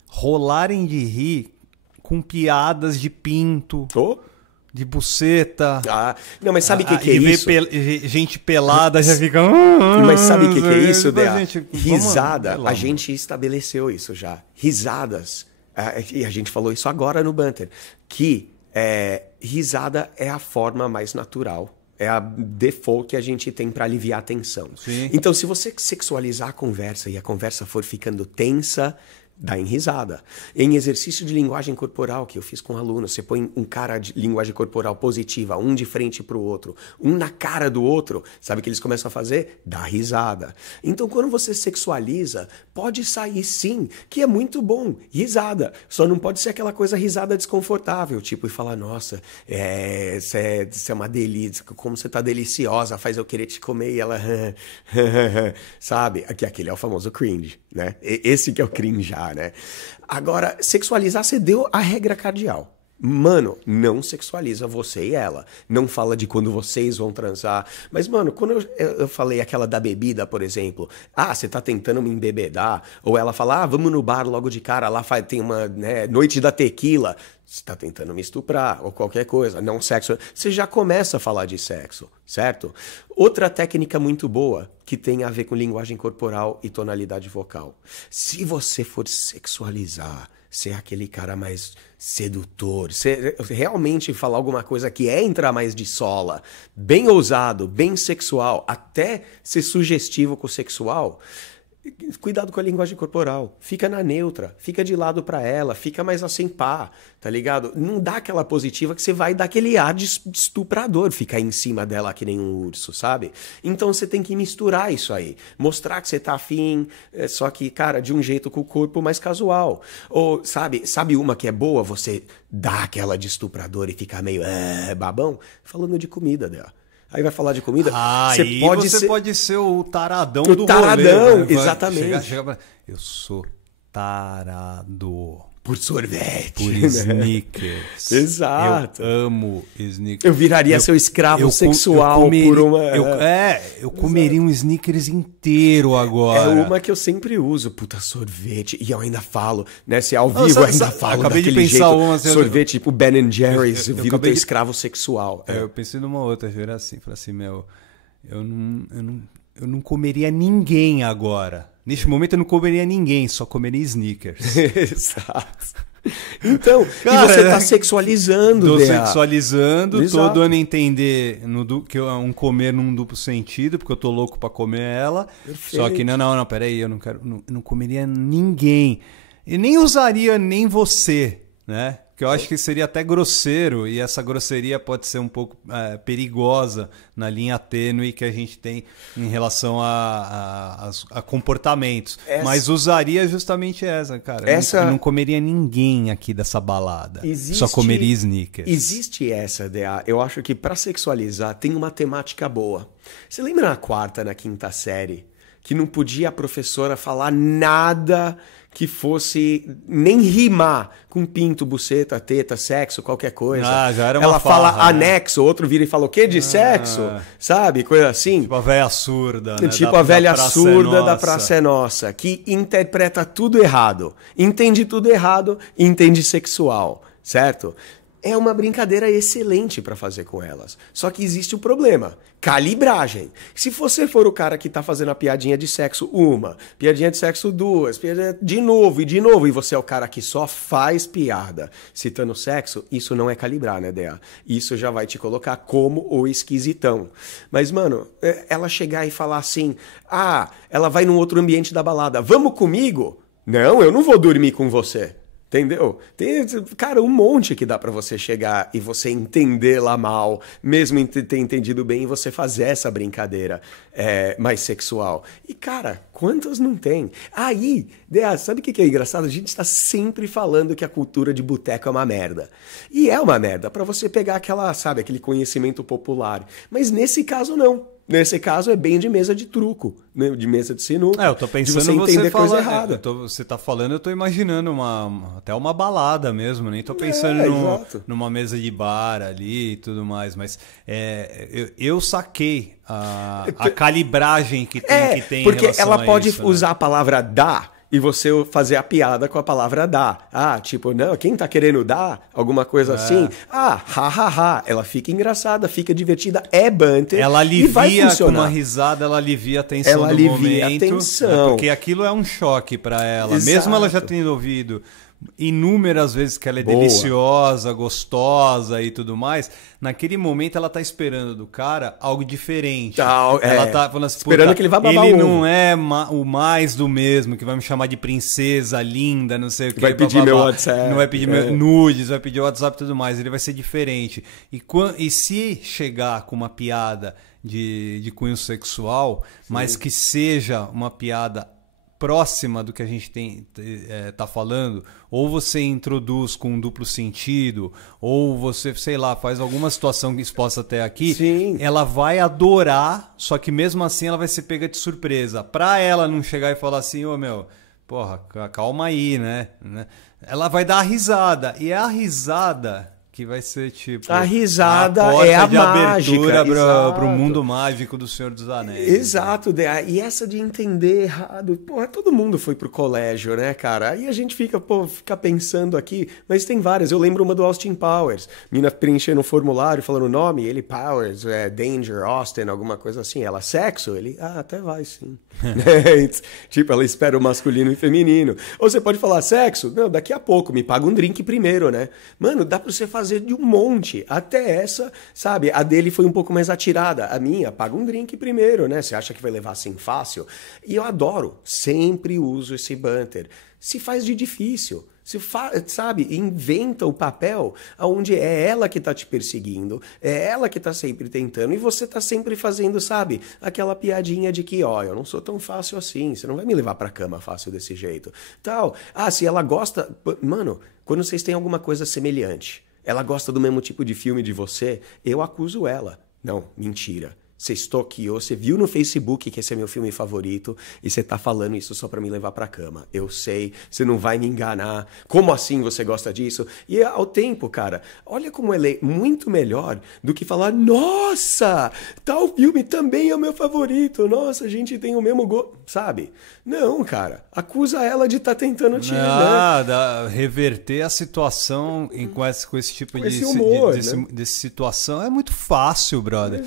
rolarem de rir com piadas de pinto, de buceta. Ah, não, mas sabe o que é e isso? Gente pelada já fica... Mas sabe o que é isso, Dea? Gente, Risada, a gente estabeleceu isso já. Risadas, e a gente falou isso agora no Banter, que risada é a forma mais natural. É a default que a gente tem para aliviar a tensão. Sim. Então, se você sexualizar a conversa e a conversa for ficando tensa, dá em risada. Em exercício de linguagem corporal que eu fiz com alunos, você põe um cara de linguagem corporal positiva, um de frente para o outro, um na cara do outro, sabe o que eles começam a fazer? Dá risada. Então, quando você sexualiza, pode sair sim, que é muito bom, risada. Só não pode ser aquela coisa risada desconfortável, tipo, e falar, nossa, você é uma delícia, como você tá deliciosa, faz eu querer te comer, e ela... sabe? Aquele é o famoso cringe, né? Esse que é o cringear, né? Agora, sexualizar, você deu a regra cardeal. Mano, não sexualiza você e ela. Não fala de quando vocês vão transar. Mas, mano, quando eu falei aquela da bebida, por exemplo. Ah, você tá tentando me embebedar. Ou ela fala, vamos no bar logo de cara. Lá tem uma noite da tequila. Você tá tentando me estuprar. Ou qualquer coisa. Não sexo. Você já começa a falar de sexo, certo? Outra técnica muito boa que tem a ver com linguagem corporal e tonalidade vocal. Se você for sexualizar, ser aquele cara mais sedutor, ser, realmente falar alguma coisa que entrar mais de sola, bem ousado, bem sexual, até ser sugestivo com o sexual, cuidado com a linguagem corporal. Fica na neutra, fica de lado pra ela, fica mais assim pá, tá ligado? Não dá aquela positiva que você vai dar aquele ar de estuprador, ficar em cima dela que nem um urso, sabe? Então você tem que misturar isso aí. Mostrar que você tá afim, só que, cara, de um jeito com o corpo mais casual. Ou, sabe uma que é boa? Você dá aquela de estuprador e ficar meio babão? Falando de comida dela. Aí vai falar de comida. Você pode ser o taradão do taradão, rolê, né? Exatamente. Chega pra... Eu sou tarado. Por sorvete. Por sneakers. Exato. Eu amo sneakers. Eu viraria seu escravo sexual por uma... Eu comeria um sneakers inteiro agora. É uma que eu sempre uso. Puta, sorvete. E eu ainda falo, né? Se é ao vivo, eu ainda falo acabei daquele de pensar jeito. Uma, assim, sorvete tipo Ben Jerry's. Eu viro teu escravo sexual. Eu pensei numa outra. Eu era assim. Falei assim, eu não comeria ninguém agora. Neste momento eu não comeria ninguém, só comeria sneakers. Exato. Então, cara, e você tá sexualizando, tô sexualizando, Exato. tô dando a entender que é um comer num duplo sentido, porque eu tô louco pra comer ela. Perfeito. Só que não, peraí, eu não comeria ninguém. E nem usaria nem você, né? Que eu acho que seria até grosseiro, e essa grosseria pode ser um pouco perigosa na linha tênue que a gente tem em relação a comportamentos. Mas usaria justamente essa, cara. Eu não comeria ninguém aqui dessa balada. Só comeria sneakers. Existe essa, DA. Eu acho que para sexualizar tem uma temática boa. Você lembra na quarta, na quinta série, que não podia a professora falar nada que fosse nem rimar com pinto, buceta, teta, sexo, qualquer coisa. Já era uma Ela farra, fala anexo, outro vira e fala o quê de sexo? Sabe? Coisa assim. Tipo a velha surda, né? Tipo a velha surda da Praça é Nossa, que interpreta tudo errado. Entende tudo errado, entende sexual, certo? É uma brincadeira excelente para fazer com elas. Só que existe um problema. Calibragem. Se você for o cara que tá fazendo a piadinha de sexo uma, piadinha de sexo duas, piadinha de novo, e você é o cara que só faz piada citando sexo, isso não é calibrar, né, Dea? Isso já vai te colocar como o esquisitão. Mas, mano, ela chegar e falar assim, ela vai num outro ambiente da balada, vamos comigo? Não, eu não vou dormir com você. Entendeu? Tem, cara, um monte que dá pra você chegar e você entender lá mal, mesmo ter entendido bem, e você fazer essa brincadeira mais sexual. E, cara, quantas não tem? Aí, sabe o que é engraçado? A gente tá sempre falando que a cultura de boteco é uma merda. E é uma merda pra você pegar aquele conhecimento popular. Mas nesse caso, não. Nesse caso é bem de mesa de truco, né? De mesa de sinuca. Eu tô pensando de você entender coisa errada. Você tá falando, eu tô imaginando até uma balada mesmo, nem tô pensando numa mesa de bar ali e tudo mais, mas eu saquei a calibragem que tem em relação porque ela pode isso, usar a palavra dar e você fazer a piada com a palavra dar. Ah, tipo, não, quem tá querendo dar? Alguma coisa assim. Ah, ha, ha, ha. Ela fica engraçada, fica divertida, é banter. Ela alivia e vai funcionar. Com uma risada, ela alivia a tensão ela do alivia momento. A tensão. Porque aquilo é um choque para ela. Exato. Mesmo ela já tendo ouvido inúmeras vezes que ela é deliciosa, gostosa e tudo mais, naquele momento ela tá esperando do cara algo diferente. Ela tá falando assim, esperando que ele vá babar ele o ovo. não é o mais do mesmo, que vai me chamar de princesa linda, não sei o que. Vai pedir meu WhatsApp. Não vai pedir meu nudes, vai pedir o WhatsApp e tudo mais. Ele vai ser diferente. E se chegar com uma piada de cunho sexual, mas que seja uma piada próxima do que a gente tá falando, ou você introduz com um duplo sentido, ou você, sei lá, faz alguma situação exposta até aqui, Sim. ela vai adorar, só que mesmo assim ela vai ser pega de surpresa. Pra ela não chegar e falar assim, ô meu, porra, calma aí, né? Ela vai dar a risada, e é a risada que vai ser tipo... A risada a é a de mágica. Abertura pro mundo mágico do Senhor dos Anéis. Exato. Né? E essa de entender errado. Porra, todo mundo foi pro colégio, né, cara? Aí a gente fica pensando aqui, mas tem várias. Eu lembro uma do Austin Powers. Mina preenchendo o formulário, falando o nome, ele Powers, Danger, Austin, alguma coisa assim. Ela, sexo? Ele, até vai, sim. Tipo, ela espera o masculino e o feminino. Ou você pode falar, sexo? Não, daqui a pouco, me paga um drink primeiro, né? Mano, dá pra você fazer de um monte. Até essa, sabe? A dele foi um pouco mais atirada. A minha, paga um drink primeiro, né? Você acha que vai levar assim fácil? E eu adoro. Sempre uso esse banter. Se faz de difícil. Sabe? Inventa o papel onde é ela que tá te perseguindo, é ela que tá sempre tentando, e você tá sempre fazendo, sabe? Aquela piadinha de que, ó, eu não sou tão fácil assim, você não vai me levar pra cama fácil desse jeito. Tal. Se ela gosta... Mano, quando vocês têm alguma coisa semelhante, ela gosta do mesmo tipo de filme de você, eu acuso ela. Não, mentira. Você stalkeou, você viu no Facebook que esse é meu filme favorito e você tá falando isso só pra me levar pra cama. Eu sei, você não vai me enganar. Como assim você gosta disso? E ao tempo, cara, olha como ele é muito melhor do que falar, nossa, tal filme também é o meu favorito. Nossa, a gente tem o mesmo gosto, sabe? Não, cara, acusa ela de estar tentando te... reverter a situação com esse tipo com esse humor, desse situação é muito fácil, brother.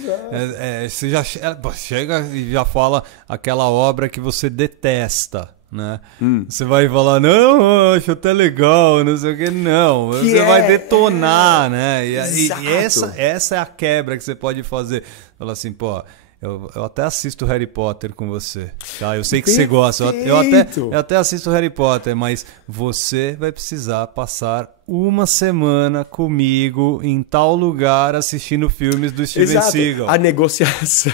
Você já chega e já fala aquela obra que você detesta, né? Você vai falar, não, acho até legal, não sei o que, não. Você vai detonar, né? E essa é a quebra que você pode fazer. Falar assim, pô, eu até assisto Harry Potter com você, tá? Eu sei que você gosta, eu até assisto Harry Potter, mas você vai precisar passar uma semana comigo em tal lugar assistindo filmes do Steven Seagal. A negociação...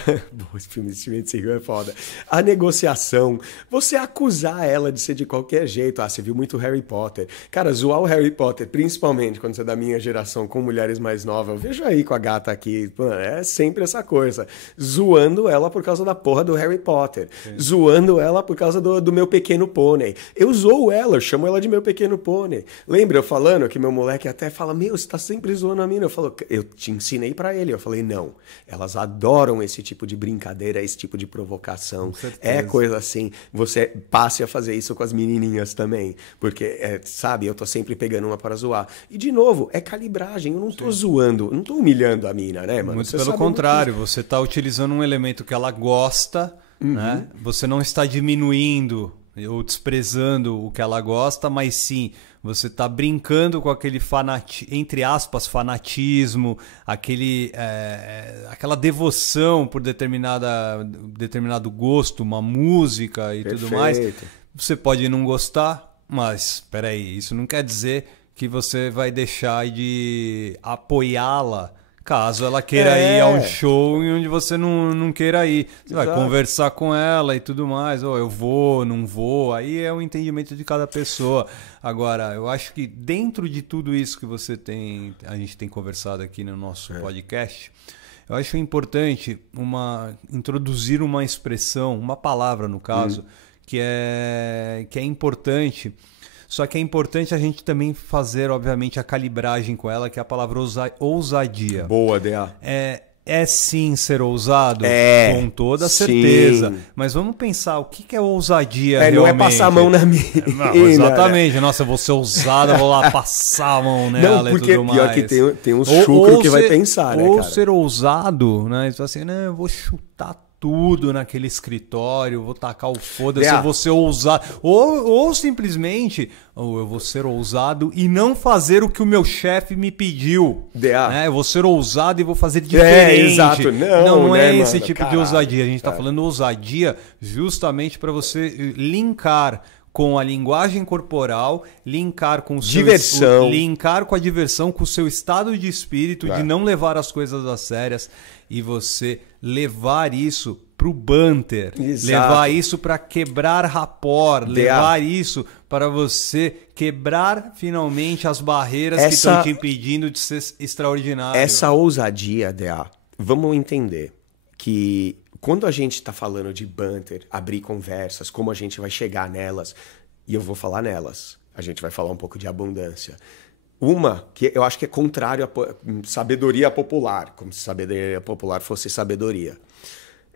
Esse filme do Steven Seagal é foda. A negociação, você acusar ela de ser de qualquer jeito. Você viu muito Harry Potter. Cara, zoar o Harry Potter, principalmente quando você é da minha geração, com mulheres mais novas, eu vejo aí com a gata aqui, mano, é sempre essa coisa. Zoando ela por causa da porra do Harry Potter. Sim. Zoando ela por causa do Meu Pequeno Pônei. Eu zoo ela, eu chamo ela de Meu Pequeno Pônei. Lembra eu falando que meu moleque até fala, meu, você tá sempre zoando a mina. Eu falo, eu te ensinei pra ele. Eu falei, não. Elas adoram esse tipo de brincadeira, esse tipo de provocação. É coisa assim. Você passe a fazer isso com as menininhas também. Porque, sabe, eu tô sempre pegando uma para zoar. E, de novo, é calibragem. Eu não tô zoando, não tô humilhando a mina, né, mano? Muito pelo contrário. Você tá utilizando um elemento que ela gosta, né? Você não está diminuindo ou desprezando o que ela gosta, mas sim, você está brincando com aquele entre aspas, fanatismo, aquela devoção por determinado gosto, uma música e tudo mais. Você pode não gostar, mas peraí, isso não quer dizer que você vai deixar de apoiá-la caso ela queira ir a um show onde você não queira ir. Você vai conversar com ela e tudo mais. Eu vou, não vou. Aí é o entendimento de cada pessoa. Agora, eu acho que dentro de tudo isso que a gente tem conversado aqui no nosso podcast, eu acho importante introduzir uma expressão, uma palavra no caso, que é importante. Só que é importante a gente também fazer, obviamente, a calibragem com ela, que é a palavra ousadia. Boa, DA. É sim ser ousado? Com toda sim. certeza. Mas vamos pensar, o que é ousadia realmente? Não é passar a mão na mina. Não, exatamente. Né? Nossa, eu vou ser ousado, eu vou lá passar a mão nela não, porque e tudo mais. Pior que tem uns chucros que vai pensar, né, ou cara? Ou ser ousado, né? Então, assim, não, eu vou chutar tudo naquele escritório, vou tacar o foda-se, eu vou ser ousado. Ou simplesmente, eu vou ser ousado e não fazer o que o meu chefe me pediu. Né? Eu vou ser ousado e vou fazer diferente. Exato. Não né, é esse mano? tipo Caralho, de ousadia. A gente está falando ousadia justamente para você linkar com a linguagem corporal, linkar com o seu linkar com a diversão, com o seu estado de espírito, de não levar as coisas a sérias e você levar isso pro banter, levar isso para quebrar rapport, levar isso para você quebrar finalmente as barreiras que estão te impedindo de ser extraordinário. Essa ousadia, DA, vamos entender que quando a gente está falando de banter, abrir conversas, como a gente vai chegar nelas, e eu vou falar nelas, a gente vai falar um pouco de abundância. Uma que eu acho que é contrário à sabedoria popular, como se sabedoria popular fosse sabedoria,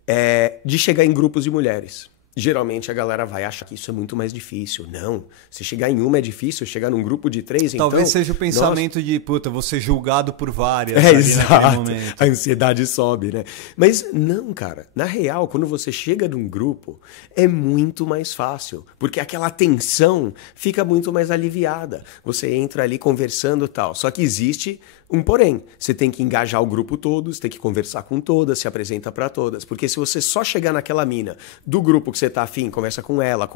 é de chegar em grupos de mulheres. Geralmente a galera vai achar que isso é muito mais difícil. Não, se chegar em uma é difícil, chegar num grupo de 3, então... Talvez seja o pensamento de, puta, vou ser julgado por várias exato. Momento. A ansiedade sobe, né? Mas não, cara. Na real, quando você chega num grupo, é muito mais fácil. Porque aquela tensão fica muito mais aliviada. Você entra ali conversando e tal. Só que existe um porém. Você tem que engajar o grupo todo, você tem que conversar com todas, se apresenta para todas. Porque se você só chegar naquela mina do grupo que você tá afim, conversa com ela,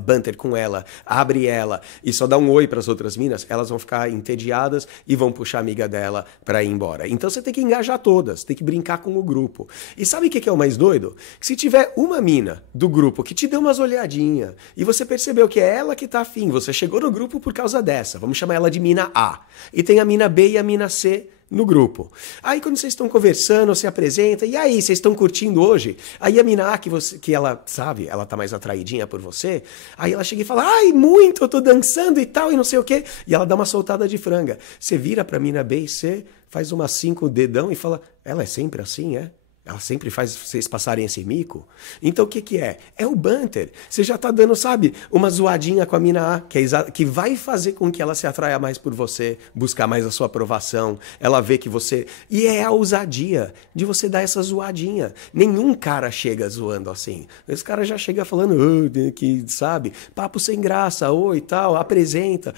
banter com ela, abre ela e só dá um oi para as outras minas, elas vão ficar entediadas e vão puxar a amiga dela para ir embora. Então você tem que engajar todas, tem que brincar com o grupo. E sabe o que é o mais doido? Que se tiver uma mina do grupo que te deu umas olhadinhas e você percebeu que é ela que tá afim, você chegou no grupo por causa dessa, vamos chamar ela de mina A. E tem a mina B e a mina C no grupo. Aí quando vocês estão conversando, se apresenta, e aí, vocês estão curtindo hoje? Aí a mina A, que ela, sabe, ela tá mais atraidinha por você, aí ela chega e fala, ai, muito, eu tô dançando e tal, e não sei o quê, e ela dá uma soltada de franga. Você vira pra mina B e C, faz umas 5 dedão e fala, ela é sempre assim, é? Ela sempre faz vocês passarem esse mico? Então o que é? É o banter. Você já tá dando, sabe, uma zoadinha com a mina A, que vai fazer com que ela se atraia mais por você, buscar mais a sua aprovação, ela vê que você... E é a ousadia de você dar essa zoadinha. Nenhum cara chega zoando assim. Esse cara já chega falando, que, sabe, papo sem graça, oi e tal, apresenta,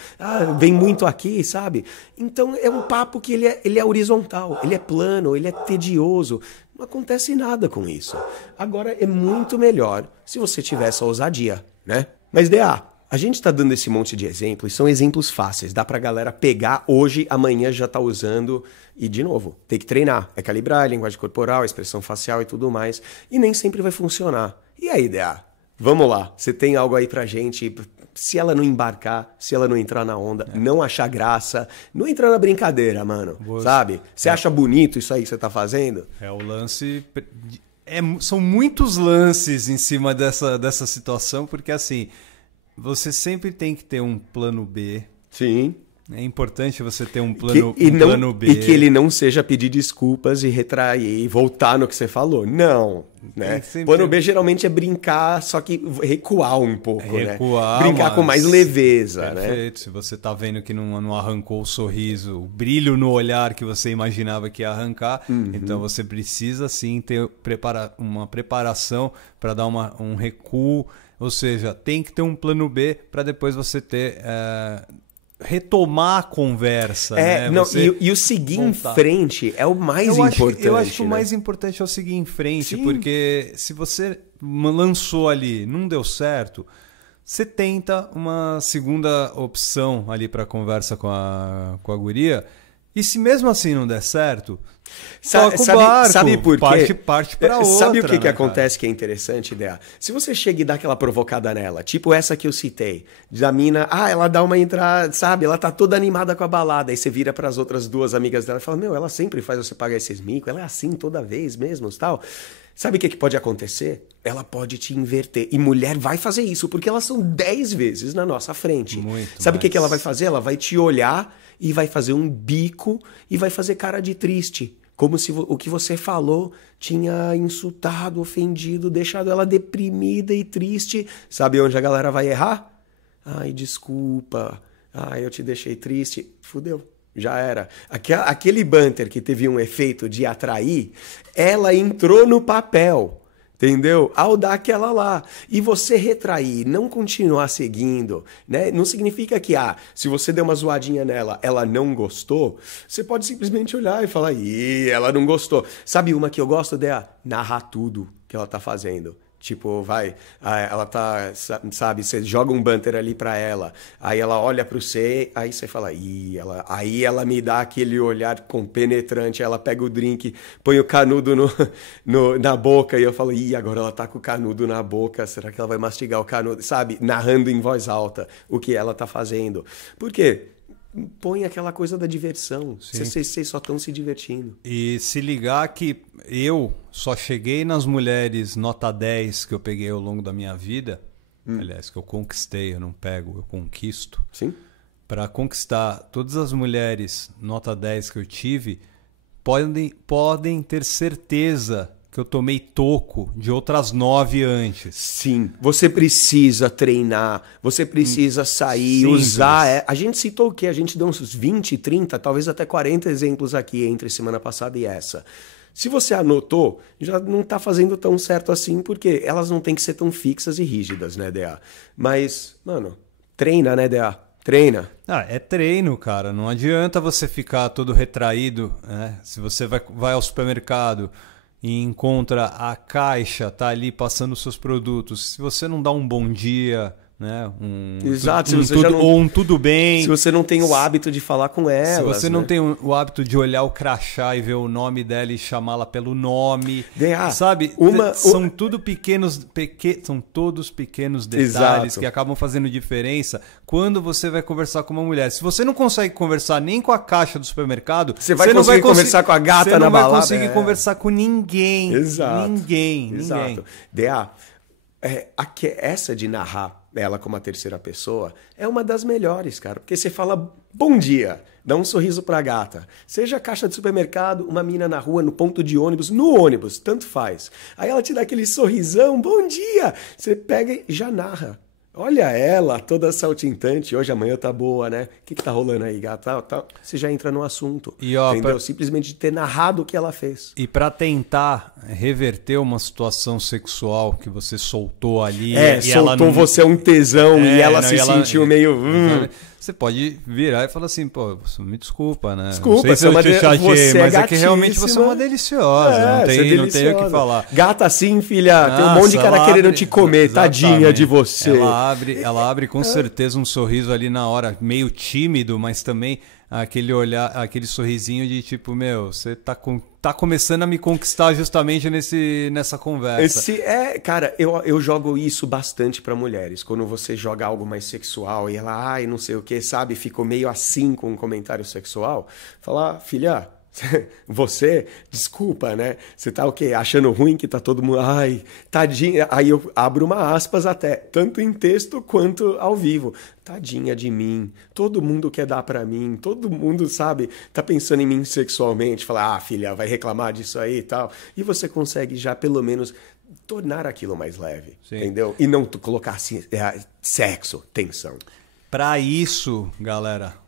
vem muito aqui, sabe? Então é um papo que ele é horizontal, ele é plano, ele é tedioso. Não acontece nada com isso. Agora, é muito melhor se você tiver essa ousadia, né? Mas, DA, a gente tá dando esse monte de exemplos, são exemplos fáceis. Dá pra galera pegar hoje, amanhã já tá usando. E, de novo, tem que treinar. É calibrar a linguagem corporal, a expressão facial e tudo mais. E nem sempre vai funcionar. E aí, DA? Vamos lá. Você tem algo aí pra gente... Se ela não embarcar, se ela não entrar na onda, não achar graça, não entrar na brincadeira, mano, sabe? Você acha bonito isso aí que você tá fazendo? É o lance... são muitos lances em cima dessa situação, porque assim, você sempre tem que ter um plano B. Sim. É importante você ter um plano B. E que ele não seja pedir desculpas e retrair e voltar no que você falou. Não. Né? Plano B geralmente é brincar, só que recuar um pouco, né? Brincar com mais leveza, perfeito. Né? Se você tá vendo que não arrancou o sorriso, o brilho no olhar que você imaginava que ia arrancar, então você precisa sim ter uma preparação para dar um recuo, ou seja, tem que ter um plano B para depois você ter... retomar a conversa. Né? E o seguir voltar em frente é o mais importante. Eu acho que o mais importante é o seguir em frente, sim. Porque se você lançou ali, não deu certo, você tenta uma segunda opção ali para conversa com a guria, e se mesmo assim não der certo, toca o barco, sabe por quê? Parte para outra. Sabe o que acontece que é interessante, Dea? Se você chega e dá aquela provocada nela, tipo essa que eu citei, da mina, ela dá uma entrada, sabe? Ela tá toda animada com a balada, aí você vira para as outras duas amigas dela e fala, ela sempre faz você pagar esses micos, ela é assim toda vez mesmo, tal. Sabe o que pode acontecer? Ela pode te inverter. E mulher vai fazer isso, porque elas são 10 vezes na nossa frente. Sabe o que ela vai fazer? Ela vai te olhar e vai fazer um bico e vai fazer cara de triste. Como se o que você falou tinha insultado, ofendido, deixado ela deprimida e triste. Sabe onde a galera vai errar? Ai, desculpa. Ai, eu te deixei triste. Fudeu. Já era. Aquele banter que teve um efeito de atrair, ela entrou no papel. Entendeu? Ao dar aquela lá. E você retrair, não continuar seguindo, né? Não significa que, se você der uma zoadinha nela, ela não gostou, você pode simplesmente olhar e falar, ela não gostou. Sabe uma que eu gosto dela? Narrar tudo que ela tá fazendo. Tipo, ela tá, sabe, você joga um banter ali pra ela, aí ela olha pro você, aí você fala, aí ela me dá aquele olhar compenetrante, ela pega o drink, põe o canudo na boca, e eu falo, agora ela tá com o canudo na boca, será que ela vai mastigar o canudo? Sabe, narrando em voz alta o que ela tá fazendo. Por quê? Põe aquela coisa da diversão. Vocês só estão se divertindo. E se ligar que eu só cheguei nas mulheres nota 10 que eu peguei ao longo da minha vida, aliás, que eu conquistei, eu não pego, eu conquisto. Sim. Para conquistar todas as mulheres nota 10 que eu tive, podem ter certeza que eu tomei toco de outras 9 antes. Sim, você precisa treinar, você precisa sair, simples. usar. A gente citou o quê? A gente deu uns 20, 30, talvez até 40 exemplos aqui entre semana passada e essa. Se você anotou, já não está fazendo tão certo assim, porque elas não têm que ser tão fixas e rígidas, né, DA? Mas, mano, treina, né, DA? Treina. É treino, cara. Não adianta você ficar todo retraído, né? Se você vai ao supermercado e encontra a caixa, tá ali passando os seus produtos. Se você não dá um bom dia, né? Exato, Ou um tudo bem. Se você não tem o hábito de falar com elas. Se você não né? tem o hábito de olhar o crachá e ver o nome dela e chamá-la pelo nome. Sabe? São tudo são todos pequenos detalhes Exato. que acabam fazendo diferença quando você vai conversar com uma mulher. Se você não consegue conversar nem com a caixa do supermercado, você vai conseguir conversar com a gata na balada. Você não vai conseguir conversar com ninguém. Exato. Ninguém. DA, essa de narrar ela como a terceira pessoa é uma das melhores, cara. Porque você fala bom dia, dá um sorriso pra gata. Seja caixa de supermercado, uma mina na rua, no ponto de ônibus, no ônibus, tanto faz. Aí ela te dá aquele sorrisão, bom dia. Você pega e já narra. Olha ela, toda saltitante, hoje amanhã tá boa, né? O que tá rolando aí, gata? Você já entra no assunto, entendeu? Simplesmente de ter narrado o que ela fez. E para tentar reverter uma situação sexual que você soltou ali... soltou ela não... você um tesão e ela se sentiu meio... Você pode virar e falar assim, pô, me desculpa, né? Desculpa, não sei se eu te chateei, mas é que realmente você é uma deliciosa, não tem o que falar. Gata assim, filha, tem um monte de cara querendo te comer, tadinha de você. Ela abre com certeza um sorriso ali na hora, meio tímido, mas também aquele olhar, aquele sorrisinho de tipo, você tá começando a me conquistar justamente nessa conversa. Cara, eu jogo isso bastante pra mulheres. Quando você joga algo mais sexual e ela, não sei o que, sabe, ficou meio assim com um comentário sexual, falar, filha, você, desculpa, né? Você tá o quê? Achando ruim que tá todo mundo... Ai, tadinha. Aí eu abro uma aspas até, tanto em texto quanto ao vivo. Tadinha de mim. Todo mundo quer dar pra mim. Todo mundo, sabe, tá pensando em mim sexualmente. Falar, filha, vai reclamar disso aí e tal. E você consegue já, pelo menos, tornar aquilo mais leve. Sim. Entendeu? E não colocar assim, sexo, tensão. Pra isso, galera...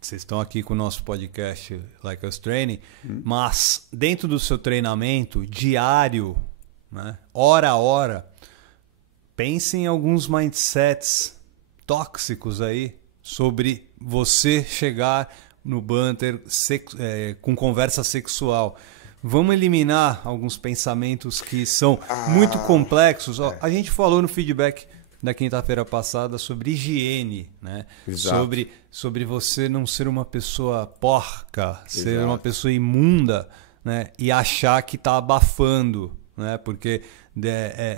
Vocês estão aqui com o nosso podcast Like Us Training, mas dentro do seu treinamento diário, né, hora a hora, pense em alguns mindsets tóxicos aí sobre você chegar no banter com conversa sexual. Vamos eliminar alguns pensamentos que são muito complexos. A gente falou no feedback da quinta-feira passada sobre higiene, né? Sobre você não ser uma pessoa porca, ser uma pessoa imunda, né? E achar que tá abafando, né? Porque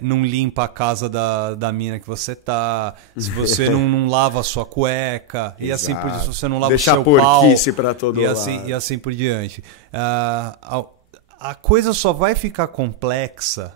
não limpa a casa da mina que você tá, se você não lava a sua cueca, e assim por diante, se você não lava o seu pau, pra todo lado. E assim por diante. A coisa só vai ficar complexa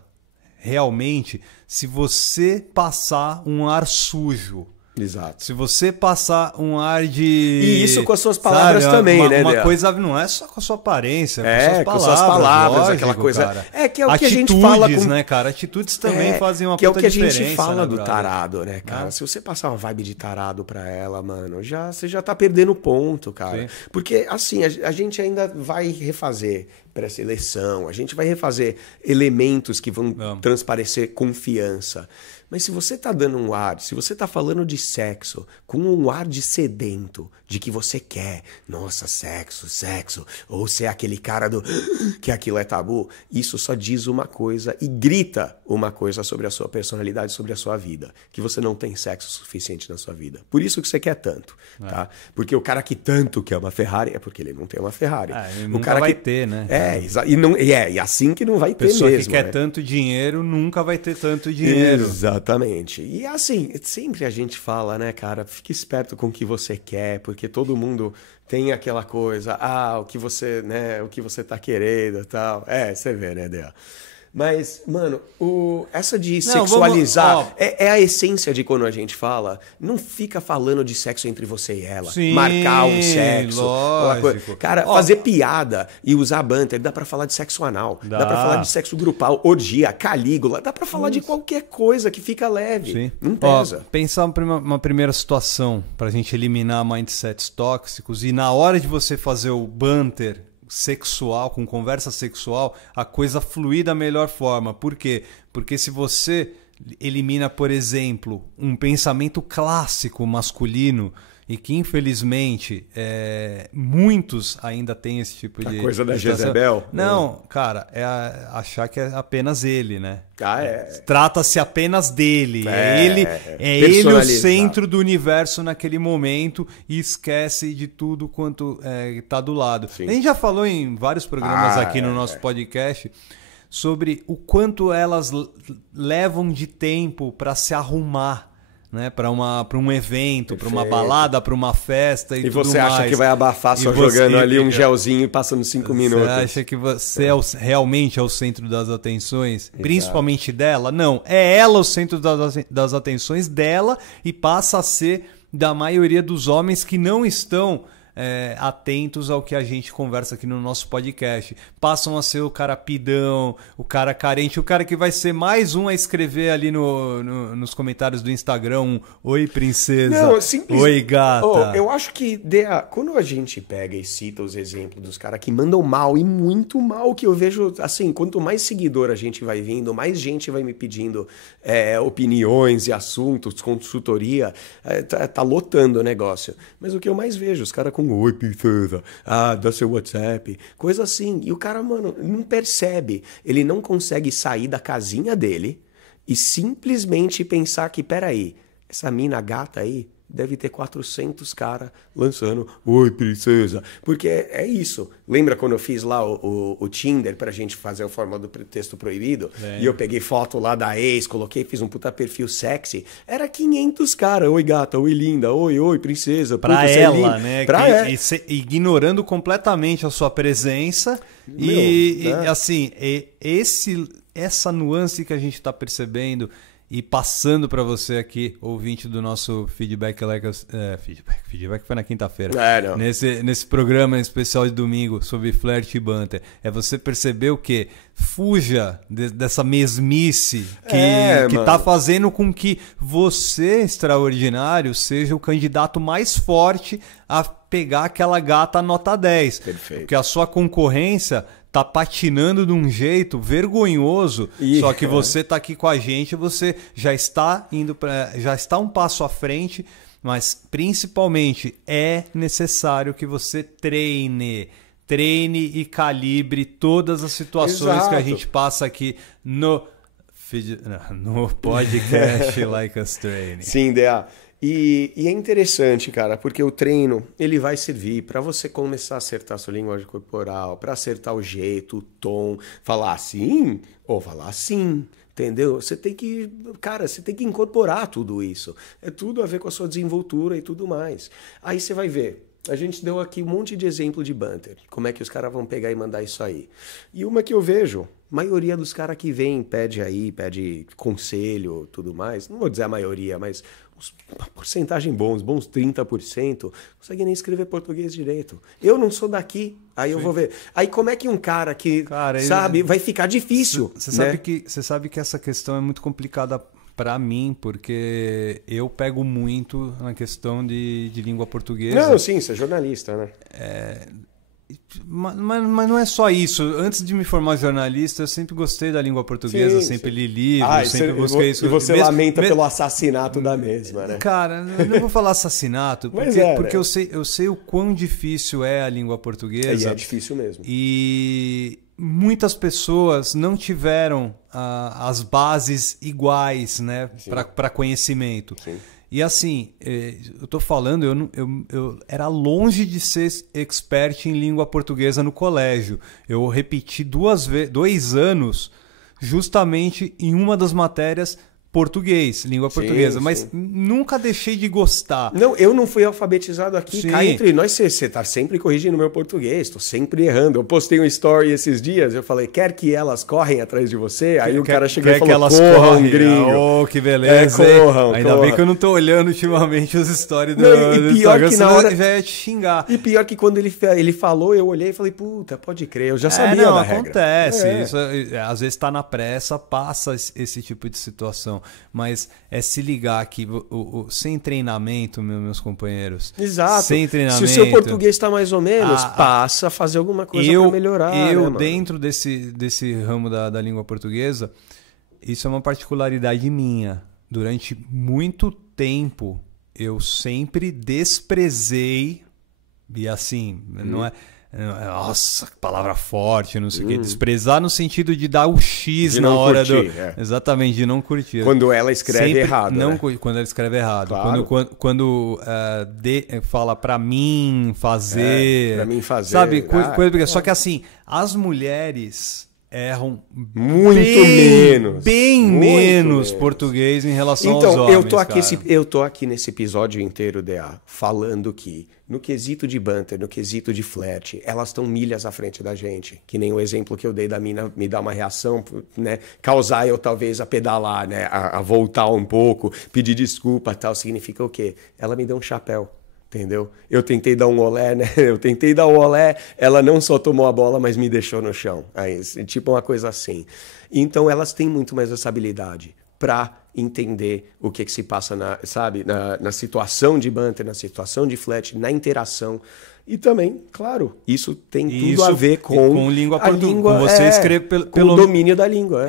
realmente se você passar um ar sujo Exato. Se você passar um ar de... E isso com as suas palavras também, né, Uma coisa não é só com a sua aparência, com suas palavras, lógico, aquela coisa... Cara. Que é o atitudes, que a gente fala com... né, cara? Atitudes também fazem uma que é o que a diferença, gente fala, né, do tarado, né, cara? Se você passar uma vibe de tarado pra ela, mano, você já tá perdendo ponto, cara. Sim. Porque, assim, a gente ainda vai refazer pré-seleção, a gente vai refazer elementos que vão transparecer confiança. Mas se você tá dando um ar, se você tá falando de sexo com um ar de sedento, de que você quer, nossa, sexo, ou ser aquele cara do que aquilo é tabu, isso só diz uma coisa e grita uma coisa sobre a sua personalidade, sobre a sua vida, que você não tem sexo suficiente na sua vida. Por isso que você quer tanto, tá? Porque o cara que tanto quer uma Ferrari é porque ele não tem uma Ferrari. Ele o nunca cara vai ter, né? E assim que não vai ter pessoa mesmo. Que quer tanto dinheiro nunca vai ter tanto dinheiro. Exatamente. E assim, sempre a gente fala, né, cara, fique esperto com o que você quer, porque todo mundo tem aquela coisa, o que você, né, o que você tá querendo e tal. Você vê, né, Dea? Mas, mano, essa de sexualizar é a essência de quando a gente fala. Não fica falando de sexo entre você e ela. Sim, marcar um sexo. lógico. Cara, fazer piada e usar banter. Dá pra falar de sexo anal. Dá pra falar de sexo grupal, orgia, calígula. Dá pra falar de qualquer coisa que fica leve. Sim. Não pesa. Pensar uma primeira situação pra gente eliminar mindsets tóxicos e na hora de você fazer o banter sexual, com conversa sexual, a coisa fluir da melhor forma. Por quê? Porque se você elimina, por exemplo, um pensamento clássico masculino e que, infelizmente, muitos ainda têm esse tipo de... A coisa da Jezebel? Não, cara, achar que é apenas ele, né? É. Trata-se apenas dele. É ele o centro do universo naquele momento e esquece de tudo quanto está do lado. Sim. A gente já falou em vários programas aqui no nosso podcast sobre o quanto elas levam de tempo para se arrumar, né, para um evento, para uma balada, para uma festa e tudo mais. E você acha que vai abafar só jogando ali um gelzinho e passando 5 minutos? Você acha que você realmente é o centro das atenções? Exato. Principalmente dela? Não, é ela o centro das atenções dela e passa a ser da maioria dos homens que não estão atentos ao que a gente conversa aqui no nosso podcast. Passam a ser o cara pidão, o cara carente, o cara que vai ser mais um a escrever ali nos comentários do Instagram um oi princesa, oi gata. Eu acho que quando a gente pega e cita os exemplos dos caras que mandam mal e muito mal, que eu vejo assim, quanto mais seguidor a gente vai vindo, mais gente vai me pedindo opiniões e assuntos, consultoria, tá lotando o negócio. Mas o que eu mais vejo, os caras com oi, princesa, dá seu WhatsApp, coisa assim. E o cara, mano, não percebe. Ele não consegue sair da casinha dele e simplesmente pensar que, peraí, essa mina gata aí deve ter 400 caras lançando oi, princesa. Porque é isso. Lembra quando eu fiz lá o Tinder pra gente fazer a forma do texto proibido? E eu peguei foto lá da ex, fiz um puta perfil sexy. Era 500 caras. Oi, gata. Oi, linda. Oi, princesa. Pra puta, ela, né? Ignorando completamente a sua presença. Assim, essa nuance que a gente tá percebendo e passando para você aqui, ouvinte do nosso Feedback Feedback foi na quinta-feira. Nesse programa especial de domingo sobre flerte e banter. É você perceber o quê? Fuja dessa mesmice que tá fazendo com que você, extraordinário, seja o candidato mais forte a pegar aquela gata nota 10. Perfeito. Porque a sua concorrência tá patinando de um jeito vergonhoso, só que você tá aqui com a gente, você já está um passo à frente, mas principalmente é necessário que você treine e calibre todas as situações que a gente passa aqui no podcast Like Us Training. Sim, Dea. E é interessante, cara, porque o treino, ele vai servir para você começar a acertar a sua linguagem corporal, para acertar o jeito, o tom, falar assim ou falar assim, entendeu? Você tem que incorporar tudo isso. É tudo a ver com a sua desenvoltura e tudo mais. Aí você vai ver, A gente deu aqui um monte de exemplo de banter. Como é que os caras vão pegar e mandar isso aí? E uma que eu vejo, a maioria dos caras que vem, pede conselho, tudo mais. Não vou dizer a maioria, mas uma porcentagem bons 30%, consegue nem escrever português direito. Eu não sou daqui, aí eu vou ver. Aí como é que um cara que, sabe, vai ficar difícil. Você sabe que essa questão é muito complicada para mim, porque eu pego muito na questão de língua portuguesa. Não, sim, você é jornalista, né? Mas não é só isso. Antes de me formar jornalista, eu sempre gostei da língua portuguesa, sempre li livros, sempre busquei isso. E você lamenta pelo assassinato da mesma, né? Cara, eu não vou falar assassinato, porque eu sei o quão difícil é a língua portuguesa. E é difícil mesmo. E muitas pessoas não tiveram as bases iguais, né, para conhecimento. Sim. E assim, eu tô falando, eu era longe de ser expert em língua portuguesa no colégio. Eu repeti 2 anos justamente em uma das matérias português, língua portuguesa, mas nunca deixei de gostar. Não, eu não fui alfabetizado aqui, cá entre nós, você tá sempre corrigindo meu português, tô sempre errando. Eu postei um story esses dias, eu falei, quer que elas correm atrás de você? Aí o cara chegou e falou, corram, gringo. Oh, que beleza, Ainda bem que eu não tô olhando ultimamente os stories do Instagram, que na hora já ia te xingar. E pior que quando ele falou, eu olhei e falei, puta, pode crer, eu já sabia da regra. Acontece, isso, às vezes tá na pressa, passa esse tipo de situação. Mas é se ligar que sem treinamento, meus companheiros. Exato. Sem treinamento. Se o seu português está mais ou menos, passa a fazer alguma coisa para melhorar. Dentro desse ramo da língua portuguesa, isso é uma particularidade minha. Durante muito tempo, eu sempre desprezei, e assim, não é... Nossa, palavra forte, não sei o quê. Desprezar no sentido de dar o X na hora curtir, Exatamente, de não curtir. Quando ela escreve errado. Não, quando ela escreve errado. Claro. Quando fala pra mim fazer. Pra mim fazer. Sabe? Coisa. Só que assim, as mulheres erram bem menos português em relação aos homens. Então, eu tô aqui nesse episódio inteiro, DA, falando que no quesito de banter, no quesito de flerte, elas estão milhas à frente da gente. Que nem o exemplo que eu dei da mina me dar uma reação, né? Causar eu talvez a pedalar, né? A voltar um pouco, pedir desculpa e tal. Significa o quê? Ela me deu um chapéu. Entendeu? Eu tentei dar um olé, né? Ela não só tomou a bola, mas me deixou no chão. Aí, tipo uma coisa assim. Então elas têm muito mais essa habilidade para entender o que se passa na situação de banter, na situação de flat, na interação. E também, claro, isso tem tudo a ver com língua portuguesa. Com você escrever com o domínio da língua.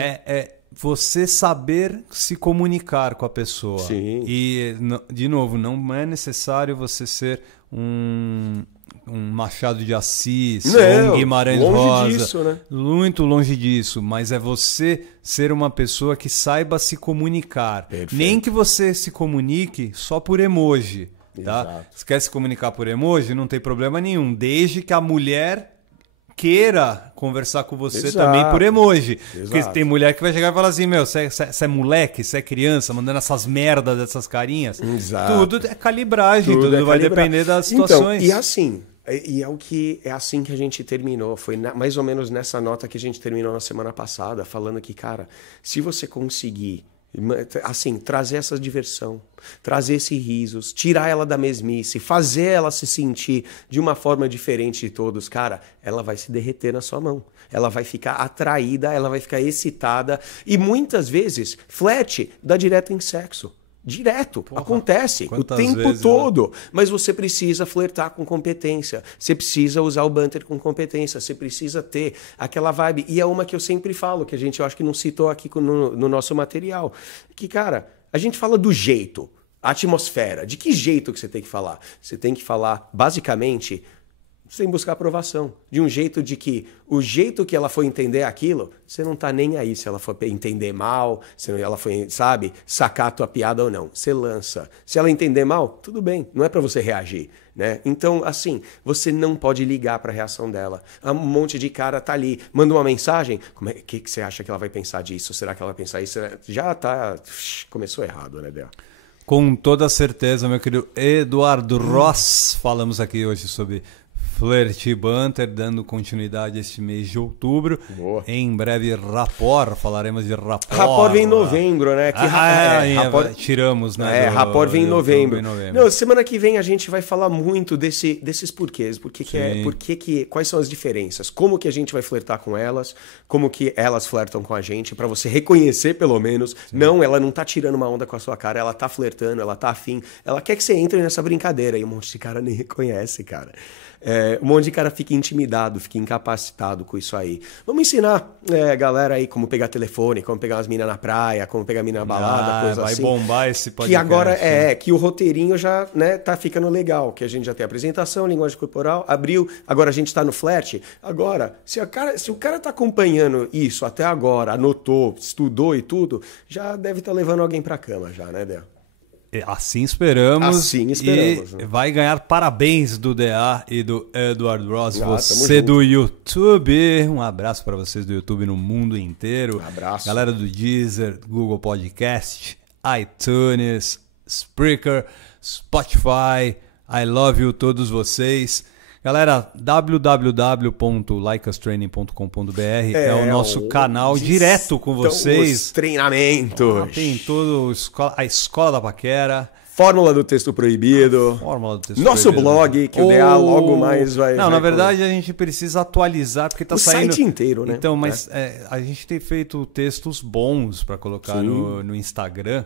Você saber se comunicar com a pessoa. Sim. E, de novo, não é necessário você ser um Machado de Assis, ou um Guimarães Rosa. Disso, né? Muito longe disso. Mas é você ser uma pessoa que saiba se comunicar. Perfeito. Nem que você se comunique só por emoji. Tá? Se quer se comunicar por emoji, não tem problema nenhum. Desde que a mulher queira conversar com você também por emoji. Porque tem mulher que vai chegar e falar assim, você é moleque, você é criança, mandando essas merdas dessas carinhas. Exato. Tudo é calibragem, tudo vai depender das situações. Então, é assim que a gente terminou. Foi mais ou menos nessa nota que a gente terminou na semana passada, falando que, cara, se você conseguir assim, trazer essa diversão, trazer esse risos, tirar ela da mesmice, fazer ela se sentir de uma forma diferente de todos, cara, ela vai se derreter na sua mão. Ela vai ficar atraída, ela vai ficar excitada. E muitas vezes, flat dá direto em sexo. Direto, acontece o tempo todo. Né? Mas você precisa flertar com competência. Você precisa usar o banter com competência. Você precisa ter aquela vibe. E é uma que eu sempre falo, que eu acho que não citou aqui no nosso material. Que, cara, a gente fala do jeito, a atmosfera. De que jeito que você tem que falar? Você tem que falar, basicamente, sem buscar aprovação. De um jeito de que o jeito que ela for entender aquilo, você não tá nem aí se ela for entender mal, se ela for, sabe, sacar a tua piada ou não. Você lança. Se ela entender mal, tudo bem. Não é para você reagir, né? Então, assim, você não pode ligar para a reação dela. Um monte de cara tá ali, manda uma mensagem. O que você acha que ela vai pensar disso? Será que ela vai pensar isso? Já tá... Começou errado, né, Dea? Com toda certeza, meu querido Eduardo Ross. Falamos aqui hoje sobre Flerte e Banter, dando continuidade a este mês de outubro. Boa. Em breve, Rapport. Falaremos de Rapport. Rapport vem em novembro, né? Rapport... Tiramos, né? Rapport vem em novembro. Não, semana que vem a gente vai falar muito desses porquês. Quais são as diferenças? Como que a gente vai flertar com elas? Como que elas flertam com a gente? Pra você reconhecer, pelo menos. Sim. Não, ela não tá tirando uma onda com a sua cara. Ela tá flertando, ela tá afim. Ela quer que você entre nessa brincadeira. E um monte de cara nem reconhece, cara. Um monte de cara fica intimidado, fica incapacitado com isso aí. Vamos ensinar galera aí como pegar telefone, como pegar umas minas na praia, como pegar mina na balada, coisa assim. Vai bombar esse podcast. Que agora que o roteirinho já tá ficando legal, que a gente já tem apresentação, linguagem corporal, abriu, agora a gente tá no flerte. Agora, se o cara tá acompanhando isso até agora, anotou, estudou e tudo, já deve estar levando alguém pra cama já, né, Dé? Assim esperamos. Assim esperamos. E vai ganhar parabéns do DA e do Edward Ross. Você do YouTube. Um abraço para vocês do YouTube no mundo inteiro. Um abraço. Galera do Deezer, Google Podcast, iTunes, Spreaker, Spotify. I love you todos vocês. Galera, www.likeustraining.com.br é o nosso canal direto com vocês. Os treinamentos. Tem todo a Escola da Paquera. Fórmula do Texto Proibido. Nosso blog, que o DA logo mais vai... Não, na verdade a gente precisa atualizar, porque tá saindo... O site inteiro, né? Então, mas a gente tem feito textos bons para colocar no Instagram,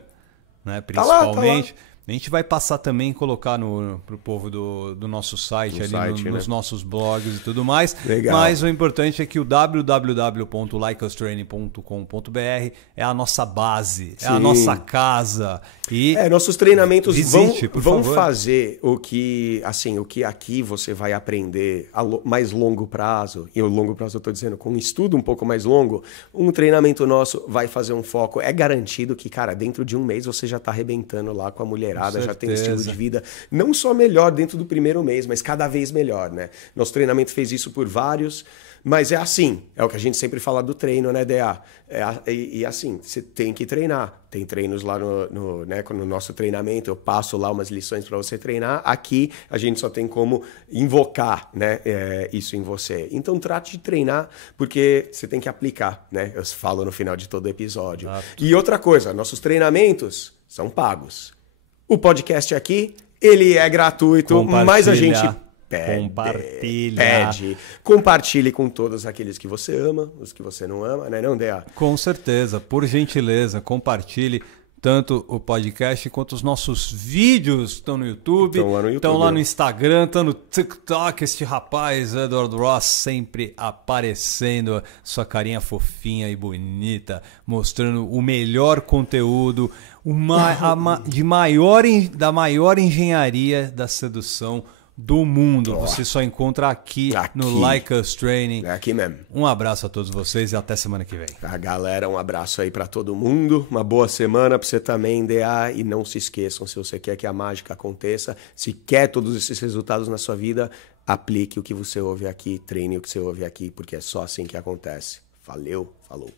né? Principalmente. Tá lá. A gente vai passar também e colocar pro povo do nosso site, nos nossos blogs e tudo mais. Legal. Mas o importante é que o www.likeustraining.com.br é a nossa base, é a nossa casa. E nossos treinamentos vão favor, fazer o que aqui você vai aprender a mais longo prazo. E o longo prazo eu estou dizendo, com um estudo um pouco mais longo, um treinamento nosso vai fazer um foco. É garantido que, cara, dentro de um mês você já está arrebentando lá com a mulherada. Já tem estilo de vida não só melhor dentro do primeiro mês, mas cada vez melhor, né? Nosso treinamento fez isso por vários, mas é assim, é o que a gente sempre fala do treino, né, DA? E assim, você tem que treinar. Tem treinos lá no nosso treinamento, eu passo lá umas lições para você treinar. Aqui a gente só tem como invocar, né, isso em você. Então trate de treinar, porque você tem que aplicar, né? Eu falo no final de todo episódio. E outra coisa, nossos treinamentos são pagos. O podcast aqui, ele é gratuito, mas a gente compartilhe com todos aqueles que você ama, os que você não ama, né, não, Dea? Com certeza, por gentileza, compartilhe tanto o podcast quanto os nossos vídeos estão no YouTube, estão lá no Instagram, estão no TikTok. Este rapaz, Edward Ross, sempre aparecendo, sua carinha fofinha e bonita, mostrando o melhor conteúdo, da maior engenharia da sedução do mundo. Você só encontra aqui no Like Us Training. É aqui mesmo. Um abraço a todos vocês e até semana que vem. Galera, um abraço aí pra todo mundo. Uma boa semana pra você também, DA. E não se esqueçam, se você quer que a mágica aconteça, se quer todos esses resultados na sua vida, aplique o que você ouve aqui, treine o que você ouve aqui, porque é só assim que acontece. Valeu, falou.